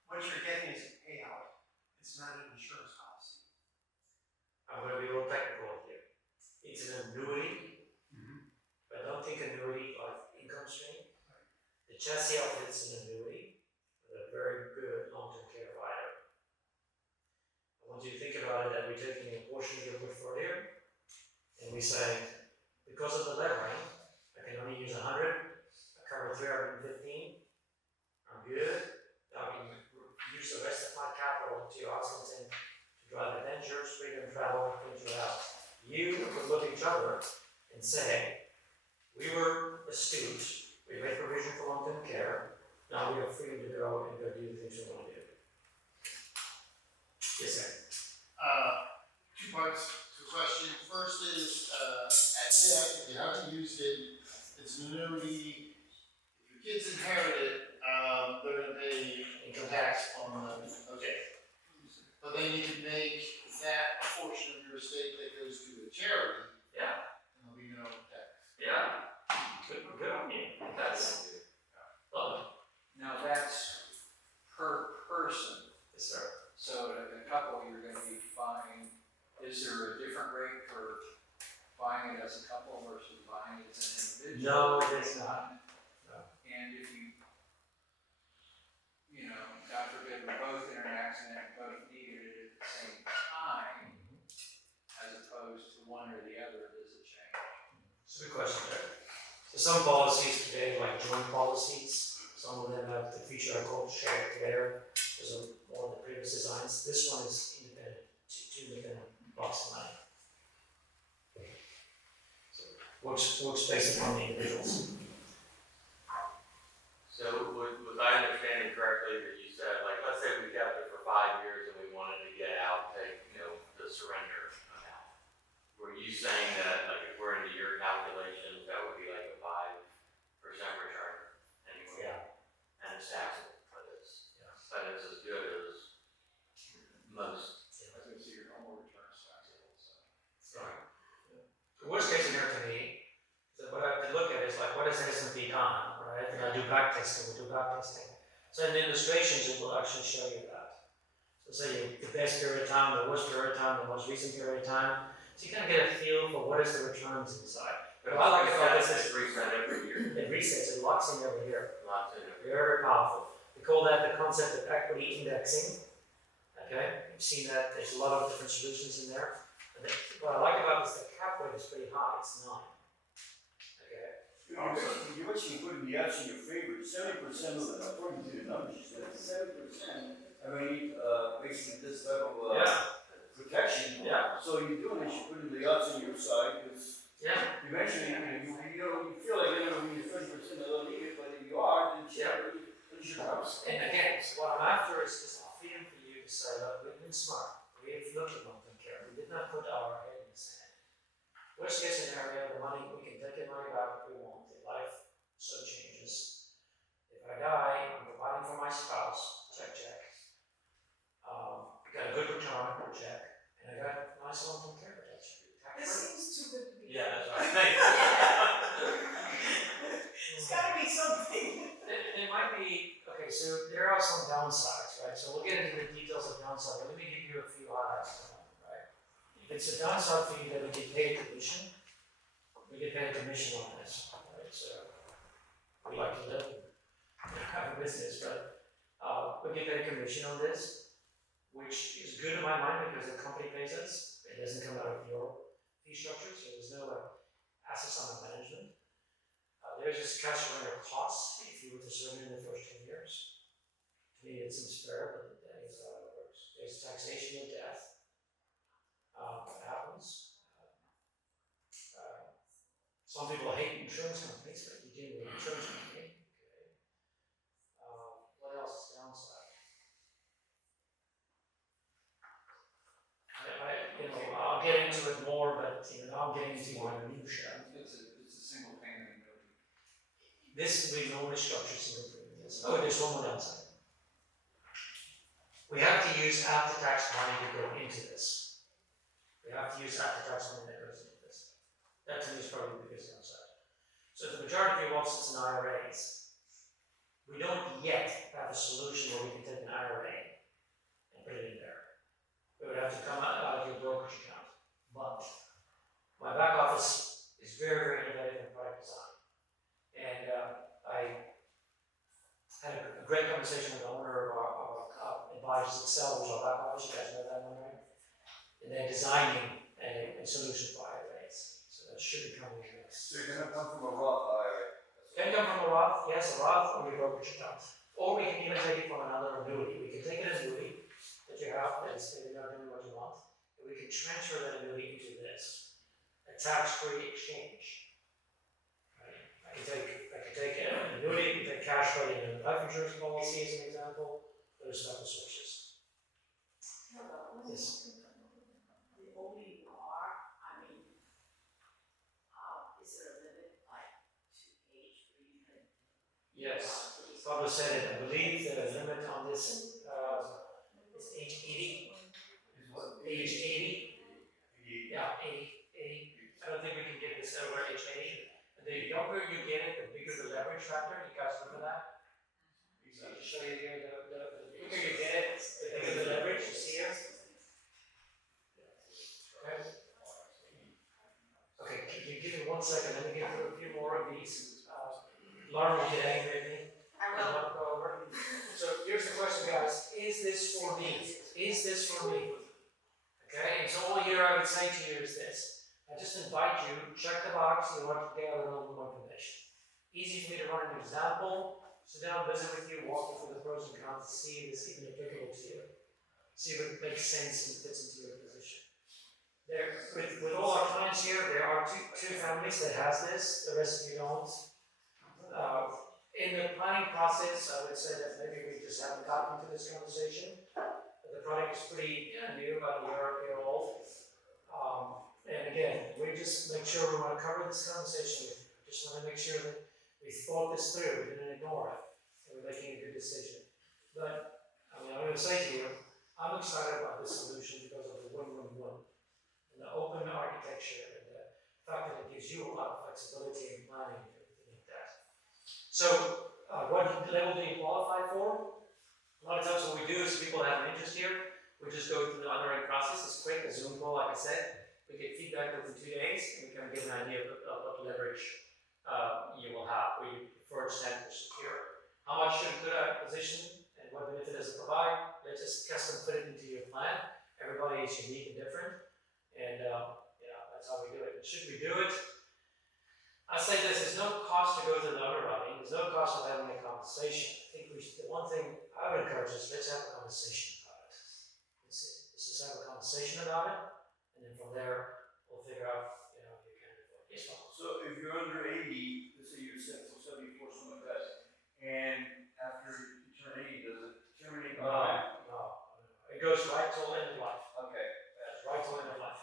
What you're getting is a payout. It's not an insurance policy. I'm gonna be a little technical here. It's an annuity, but don't think annuity like income stream. The chassis of it's an annuity, with a very good long-term care rider. I want you to think about it that we're taking a portion of your portfolio, and we say, because of the levering, I can only use 100, I cover 315, I'm good. Now I can use the rest of my capital to Oxington to drive adventures, freedom travel, things like that. You would look at each other and say, we were astute, we made provision for long-term care, now we have freedom to go and go do the things we want to do. Yes, sir. 2 parts to the question. First is, at death, if you haven't used it, it's an annuity. If your kids inherit it, they're gonna pay income tax on the, okay. But then you can make that a portion of your estate that goes to a charity, Yeah, and there'll be no tax. yeah. Good on you. That's, love it. Now that's per person, Yes, sir. so in a couple, you're gonna be buying, is there a different rate for buying it as a couple versus buying it as an individual? No, there's not. And if you know, God forbid, we're both in an accident, both needed it at the same time, as opposed to one or the other, does it change? It's a good question, Jack. So some policies today, like joint policies, some of them have the feature called shared care. Those are more of the previous designs. This one is independent, two independent blocks of money. So works based upon the individuals. So was I understanding correctly that you said, like, let's say we kept it for 5 years and we wanted to get out, take, the surrender amount. Were you saying that, like, if we're into your calculations, that would be like a 5% return anyway? Yeah. And it's taxable, but it's as good as most. I was gonna say your normal return is taxable, so. Right. The worst case scenario to me, is that what I have to look at is like, what is S&P done, right? And I do back testing, we do back testing. So in the illustrations, it will actually show you that. So say the best period of time, the worst period of time, the most recent period of time. So you kind of get a feel for what is the returns inside. But what I like about this It's is reset every year. it resets, it locks in every year. Lots of it. Very, very powerful. We call that the concept of equity indexing. Okay, you've seen that, there's a lot of different solutions in there. And what I like about this, the cap rate is pretty high, it's 9. Okay, You actually put in the odds in your favor, 70% of it, according to the numbers, you said 70%. I mean, basically this type of, yeah, protection. Yeah. So you're doing this, you're putting the odds on your side, because Yeah. eventually, you feel like you're gonna be 30% of the league, but if you are, then it's your house. And again, what I'm after is just a freedom for you to say, look, we've been smart, we've looked at long-term care, we did not put our head in the sand. Worst case scenario, the money, we can take the money back if we want, if life so changes. If I die, I'm providing for my spouse, check. Got a good return, check, and I got nice long-term care protection, This tax-free. seems too good to be. Yeah, that's what I think. It's gotta be something. It might be, okay, so there are some downsides, right? So we'll get into the details of downside, but let me give you a few highlights, right? If it's a downside fee, then we get paid a commission. We get paid a commission on this, right? So we like to live and have a business, but we get paid a commission on this, which is good in my mind because the company pays us. It doesn't come out of your fee structure, so there's no assets under management. There's this cash surrender cost if you were to surrender in the first 10 years. To me, it seems fair, but that is how it works. There's taxation of death. That happens. Some people hate insurance companies, but you deal with an insurance company. Okay. What else is downside? I'll get into it more, but I'll get into my minutia. It's a single payment annuity. This we normally structure single premium. Yes. Oh, there's one more downside. We have to use after-tax money to go into this. We have to use after-tax money that goes into this. That to me is probably the biggest downside. So the majority of your sits in IRAs. We don't yet have a solution where we can take an IRA and put it in there. It would have to come out of your brokerage account. But my back office is very innovative in product design. And I had a great conversation with the owner of our Advisors Excel, which is our back office, you guys know that one, right? And they're designing a solution for IRAs. So that should be coming next. So you're gonna come from a Roth IRA. Can come from a Roth, yes, a Roth or your brokerage account. Or we can even take it from another annuity. We can take an annuity that you have that is maybe not doing what you want, and we can transfer that annuity into this, a tax-free exchange. Right? I can take an annuity, I can take cash value in a life insurance policy as an example, those type of sources. Hello. Yes. The older you are, I mean, is there a limit, like, to age where you can? Yes, Pablo said it, I believe the limit on this is age 80. Is what? Age 80? Yeah, 80. I don't think we can get this over age 80. The younger you get it, the bigger the leverage factor. You guys remember that? So to show you here, the quicker you get it, the bigger the leverage. You see here? Okay. Okay, can you give me 1 second? Let me get through a few more of these. Lauren, will you get angry at me? I will. Go over. So here's the question, guys. Is this for me? Is this for me? Okay, and so all year I would say to you is this. I just invite you, check the box, you want to get a little more information. Easy for me to run an example, sit down, visit with you, walk you through the pros and cons, see if it's even applicable to you. See if it makes sense and fits into your position. With all our clients here, there are two families that has this, the rest of you don't. In the planning process, I would say that maybe we just haven't gotten to this conversation. The product is pretty new, about a year old. And again, we just make sure we want to cover this conversation with you. Just want to make sure that we thought this through, we didn't ignore it, and we're making a good decision. But, I mean, I'm going to say to you, I'm excited about this solution because of the win-win-win. And the open architecture and the fact that it gives you a lot of flexibility in planning and everything like that. So, what level do you qualify for? A lot of times what we do is people have an interest here, we just go through the underwriting process. It's quick, a Zoom call, like I said. We get feedback within 2 days, and we kind of get an idea of what leverage you will have. We prefer standard or secure. How much should we put out of position, and what benefit does it provide? Let's just custom put it into your plan. Everybody is unique and different, and that's how we do it. And should we do it? I say this: there's no cost to go through the underwriting. There's no cost of having a conversation. I think the one thing I would encourage is let's have a conversation about it. Let's just have a conversation. conversation about it, and then from there, we'll figure out, you know, if you can afford it. Yes, Bob? So if you're under 80, let's say you're 74, something like that, and after you turn 80, does it terminate? No. It goes right till end of life. Okay. That's right till end of life.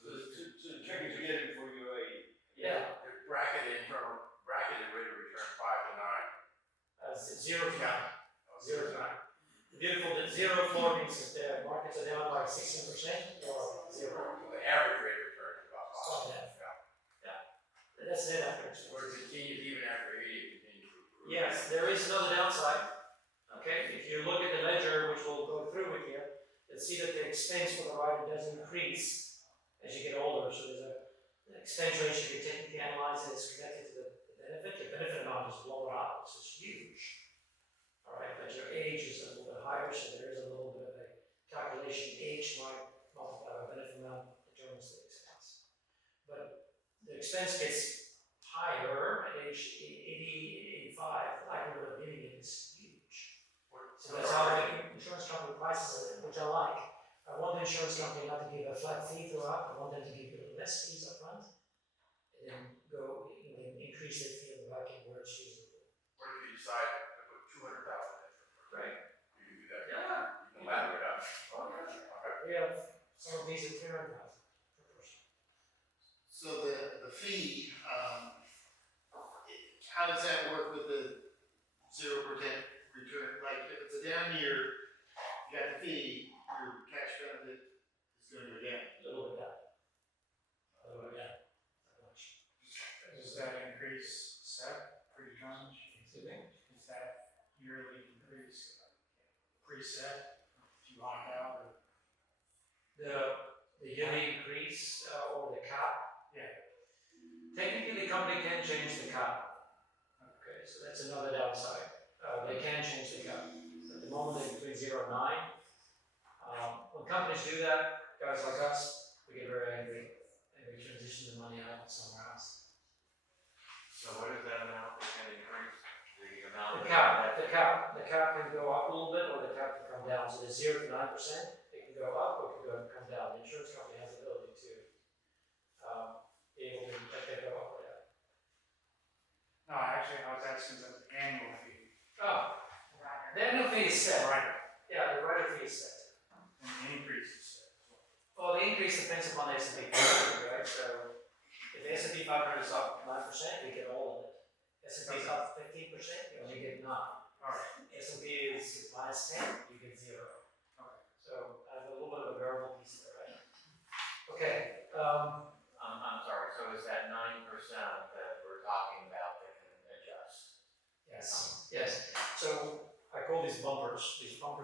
So the trick is to get it before you're 80. Yeah. If bracketed rate of return 5 to 9. 0 to 9. 0 to 9. The beautiful, the zero floor means that the markets are down by 16% or 0. The average rate of return is about Stop 5. that. That's it after. Whereas it continues even after 80, it continues to improve. Yes, there is another downside. Okay, if you look at the ledger, which we'll go through with you, you'll see that the expense for the rider does increase as you get older. So there's an expense ratio you technically analyze that is connected to the benefit. The benefit amount is blown out, which is huge. All right, but your age is a little bit higher, so there is a little bit of a calculation. Age might multiply by benefit amount determines the expense. But the expense gets higher at age 80, 85. The likelihood of hitting it is huge. So that's how the insurance company prices it, which I like. I want the insurance company not to give a flat fee throughout. I want them to give you less fees up front, and then go, you know, increase their fee on the back end where it's feasible. What if you decide to put 200,000 in? Right. You can do that. Yeah. You can ladder it up. We have some of these at 300,000 per person. So the fee, how does that work with the 0% return? Like, if it's a down year, you got the fee, your cash benefit is going to go down. A little bit down. A little bit down. Not much. Is that increase set, predetermined? Excuse me? Is that yearly increase preset, if you opt out, or? The yearly increase or the cap? Yeah. Technically, the company can change the cap. Okay, so that's another downside. They can change the cap. At the moment, they're between 0 and 9. When companies do that, guys like us, we get very angry and we transition the money out somewhere else. So what is that amount that's gonna increase? The amount? The cap can go up a little bit or the cap can come down. So the 0 to 9%, it can go up or it can come down. The insurance company has the ability to be able to let that go up or down. No, actually, I was asking the annual fee. Oh, the annual fee is set. Right. Yeah, the rider fee is set. And the increase is set as well. Well, the increase depends upon the S&P 500, right? So if the S&P 500 is up 9%, you get all of it. S&P is up 15%, you only get 9. Alright, S&P is minus 10, you get 0. Okay. So I have a little bit of a variable piece there, right? Okay, I'm sorry, so is that 9% that we're talking about that can adjust? yes. So I call these bumpers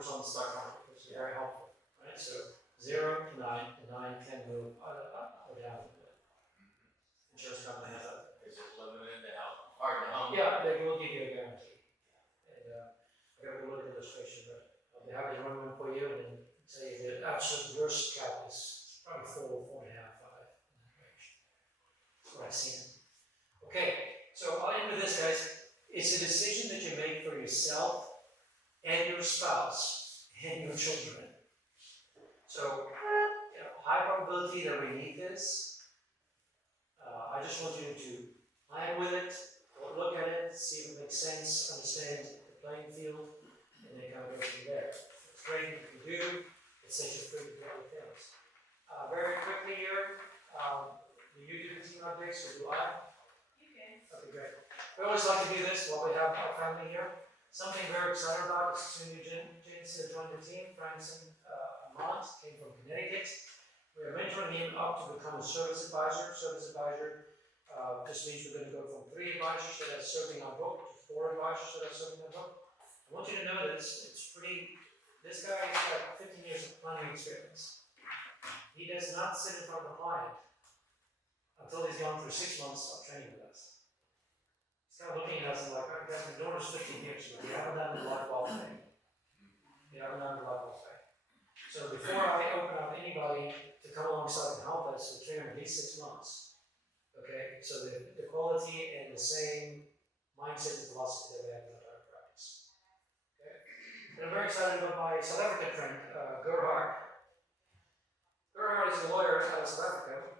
on the stock market, which is very helpful, right? So 0 to 9, the 9 can move up or down a bit. Insurance company has a. Is it limited to how, hard to home? Yeah, they will give you a guarantee. And I got a little illustration, but I'll be happy to run one for you and then tell you the absolute worst cap is probably 4, 4.5, 5 in that range. That's what I've seen. Okay, so I'll end with this, guys. It's a decision that you make for yourself and your spouse and your children. So, you know, high probability that we need this. I just want you to plan with it, look at it, see if it makes sense, understand the playing field, and then kind of go from there. It's great if you do, it sets you free to do other things. Very quickly here, do you do the team updates or do I? You can. Okay, great. We always like to do this while we have our family here. Something we're excited about is two new gents that joined the team. Francis Amont came from Connecticut. We're mentoring him up to become a service advisor. This means we're going to go from 3 advisors that are serving our book to 4 advisors that are serving our book. I want you to know that it's pretty, this guy has got 15 years of planning experience. He does not sit in front of a client until he's gone through 6 months of training with us. He's kind of looking at us and like, I've been doing this 15 years, but we haven't done the life wealth thing. We haven't done the life wealth thing. So before I open up anybody to come alongside and help us, we train them at least 6 months. Okay, so the quality and the same mindset and philosophy that we have in our practice. Okay, and I'm very excited about my South African friend, Gerhard. Gerhard is a lawyer out of South Africa.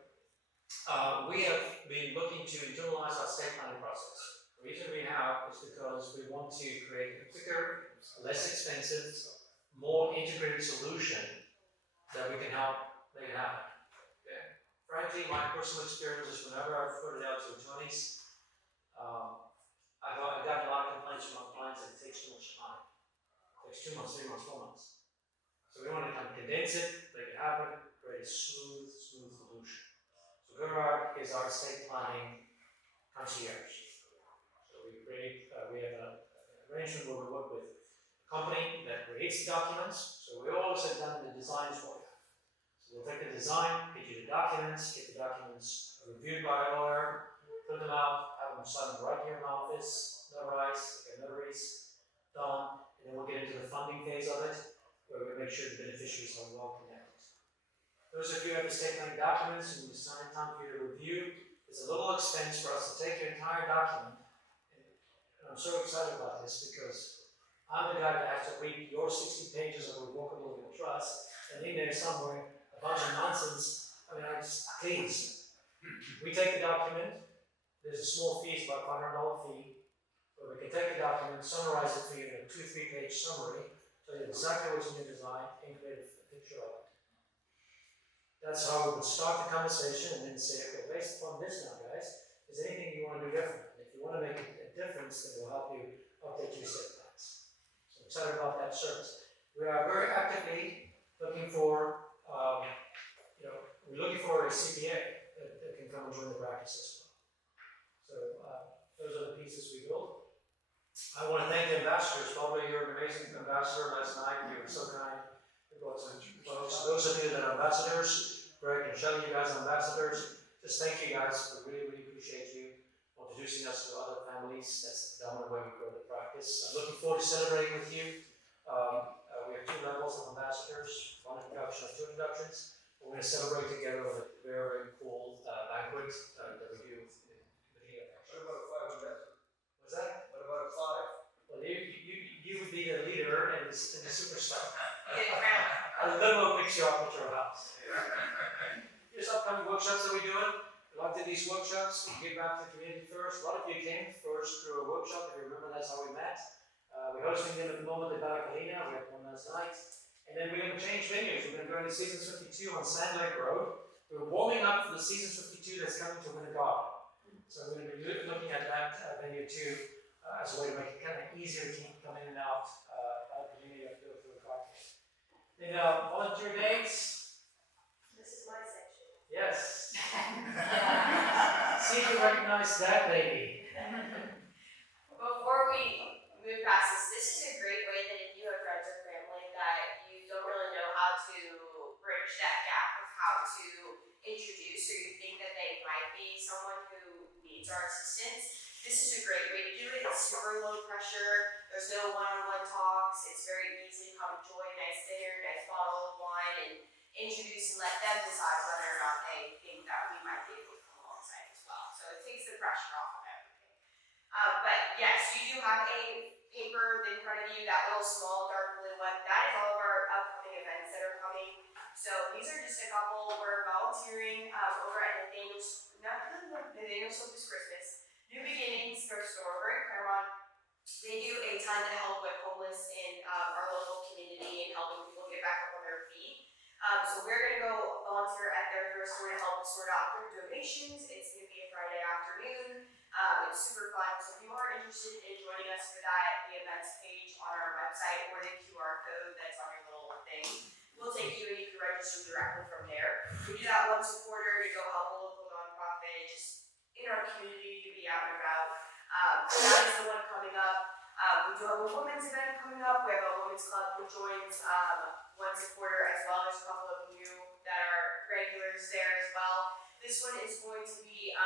We have been looking to internalize our state planning process. The reason we have is because we want to create a quicker, less expensive, more integrated solution that we can help make it happen. Okay? Frankly, my personal experience is whenever I've put it out to attorneys, I've gotten a lot of complaints from my clients that it takes too much time. It takes 2 months, 3 months, 4 months. So we want to kind of condense it, make it happen, create a smooth solution. So Gerhard is our estate planning concierge. So we have an arrangement where we work with a company that creates the documents. So we always have done the designs for you. So we'll take the design, get you the documents, get the documents reviewed by a lawyer, print them out, have them signed right here in the office, notarized, get notaries done, and then we'll get into the funding phase of it, where we make sure the beneficiaries are well connected. Those of you who have the estate planning documents and you sign time for you to review, it's a little expense for us to take your entire document. And I'm so excited about this because I'm the guy that has to read your 60 pages of revocable legal trust, and in there somewhere, a bunch of nonsense. I mean, please. We take the document, there's a small fee, it's about $500 fee, but we can take the document, summarize it for you in a 2-3 page summary, tell you exactly what's in your design, and create a picture of it. That's how we would start the conversation and then say, okay, based upon this now, guys, is there anything you want to do different? And if you want to make a difference, then we'll help you update your estate plans. So I'm excited about that service. We are very actively looking for, we're looking for a CPA that can come and join the practice as well. So those are the pieces we build. I want to thank the ambassadors. Probably you're an amazing ambassador last night. You were so kind. We brought some folks. Those of you that are ambassadors, Greg and Shelley, you guys are ambassadors. Just thank you guys. We really appreciate you introducing us to other families. That's the dominant way we grow the practice. I'm looking forward to celebrating with you. We have 2 levels of ambassadors, 1 introduction and 2 introductions. We're going to celebrate together with a very cool banquet that we do in Medina. What about a 5 investor? What's that? What about a 5? Well, you would be the leader and the superstar. A limo picks you up at your house. There's upcoming workshops that we're doing. We like to do these workshops. We give back to the community first. A lot of you came first through a workshop. If you remember, that's how we met. We're hosting them at the moment at Baracalina. We had one last night. And then we're going to change venues. We're going to go into Seasons 52 on Sand Lake Road. We're warming up for the Seasons 52 that's coming to Winter Garden. So we're going to be looking at that venue too as a way to make it kind of easier to come in and out of the community of go through the garden. Then volunteer dates. This is my section. Yes. See if you recognize that lady. Before we move past this is a great way that if you have friends or family that you don't really know how to bridge that gap of how to introduce, or you think that they might be someone who needs our assistance, this is a great way to do it. It's super low pressure. There's no one-on-one talks. It's very easy to come enjoy a nice dinner, nice bottle of wine, and introduce and let them decide whether or not they think that we might be able to come alongside as well. So it takes the pressure off of everything. But yes, you do have a paper in front of you, that little small dark blue one. That is all of our upcoming events that are coming. So these are just a couple. We're volunteering over at Nathaniel's This Christmas. New Beginnings, their store over in Claremont. They do a ton to help with homeless in our local community and helping people get back up on their feet. So we're going to go volunteer at their store to help sort out their donations. It's going to be a Friday afternoon. It's super fun. So if you are interested in joining us for that, the events page on our website or the QR code that's on your little thing will take you and you can register directly from there. We do that once a quarter to go help a local nonprofit, just in our community to be out and about. That is the one coming up. We do have a women's event coming up. We have a women's club who joins once a quarter, as well as a couple of new that are regulars there as well. This one is going to be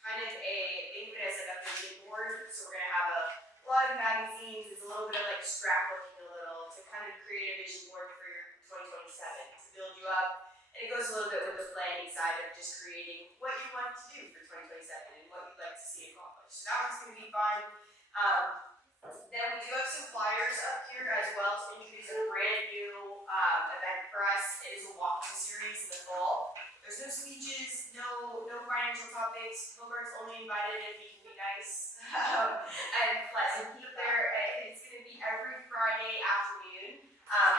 kind of think of it as like a vision board. So we're gonna have a lot of magazines. It's a little bit of like scrapbooking a little to kind of create a vision board for your 2027 to build you up. And it goes a little bit with the planning side of just creating what you want to do for 2027 and what you'd like to see accomplished. So that one's gonna be fun. Then we do have some flyers up here as well to introduce a brand new event for us. It is a walking series in the fall. There's no speeches, no financial topics. Hobart's only invited if he can be nice and pleasant. Keep there. It's going to be every Friday afternoon,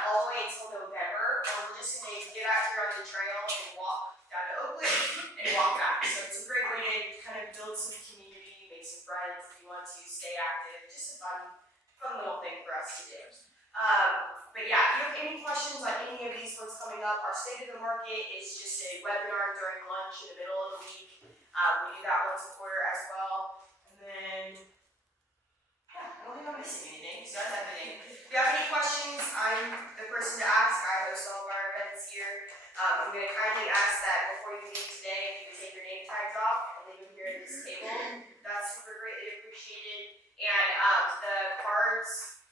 all the way until November. And we're just going to get out here on the trail and walk down to Oakland and walk back. So it's a great way to kind of build some community, make some friends if you want to stay active. Just a fun little thing for us to do. But yeah, if you have any questions on any of these ones coming up, our State of the Market is just a webinar during lunch in the middle of the week. We do that once a quarter as well. And then, yeah, I don't think I'm missing anything, so that's everything. If you have any questions, I'm the person to ask. I host all of our events here. I'm going to kindly ask that before you leave today, if you can take your name tags off and leave them here at this table. That's super greatly appreciated. And the cards,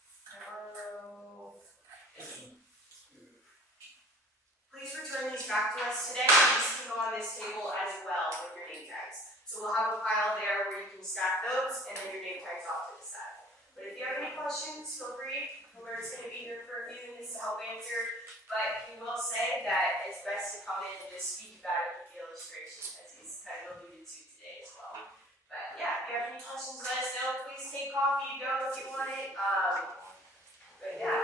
please return these back to us today. These can go on this table as well with your name tags. So we'll have a pile there where you can stack those and then your name tags off to the side. But if you have any questions, feel free. Robert's going to be here for a few minutes to help answer. But he will say that it's best to come in and just speak about it with the illustration, as he's kind of alluded to today as well. But yeah, if you have any questions, let us know. Please take coffee, go if you want it. But yeah,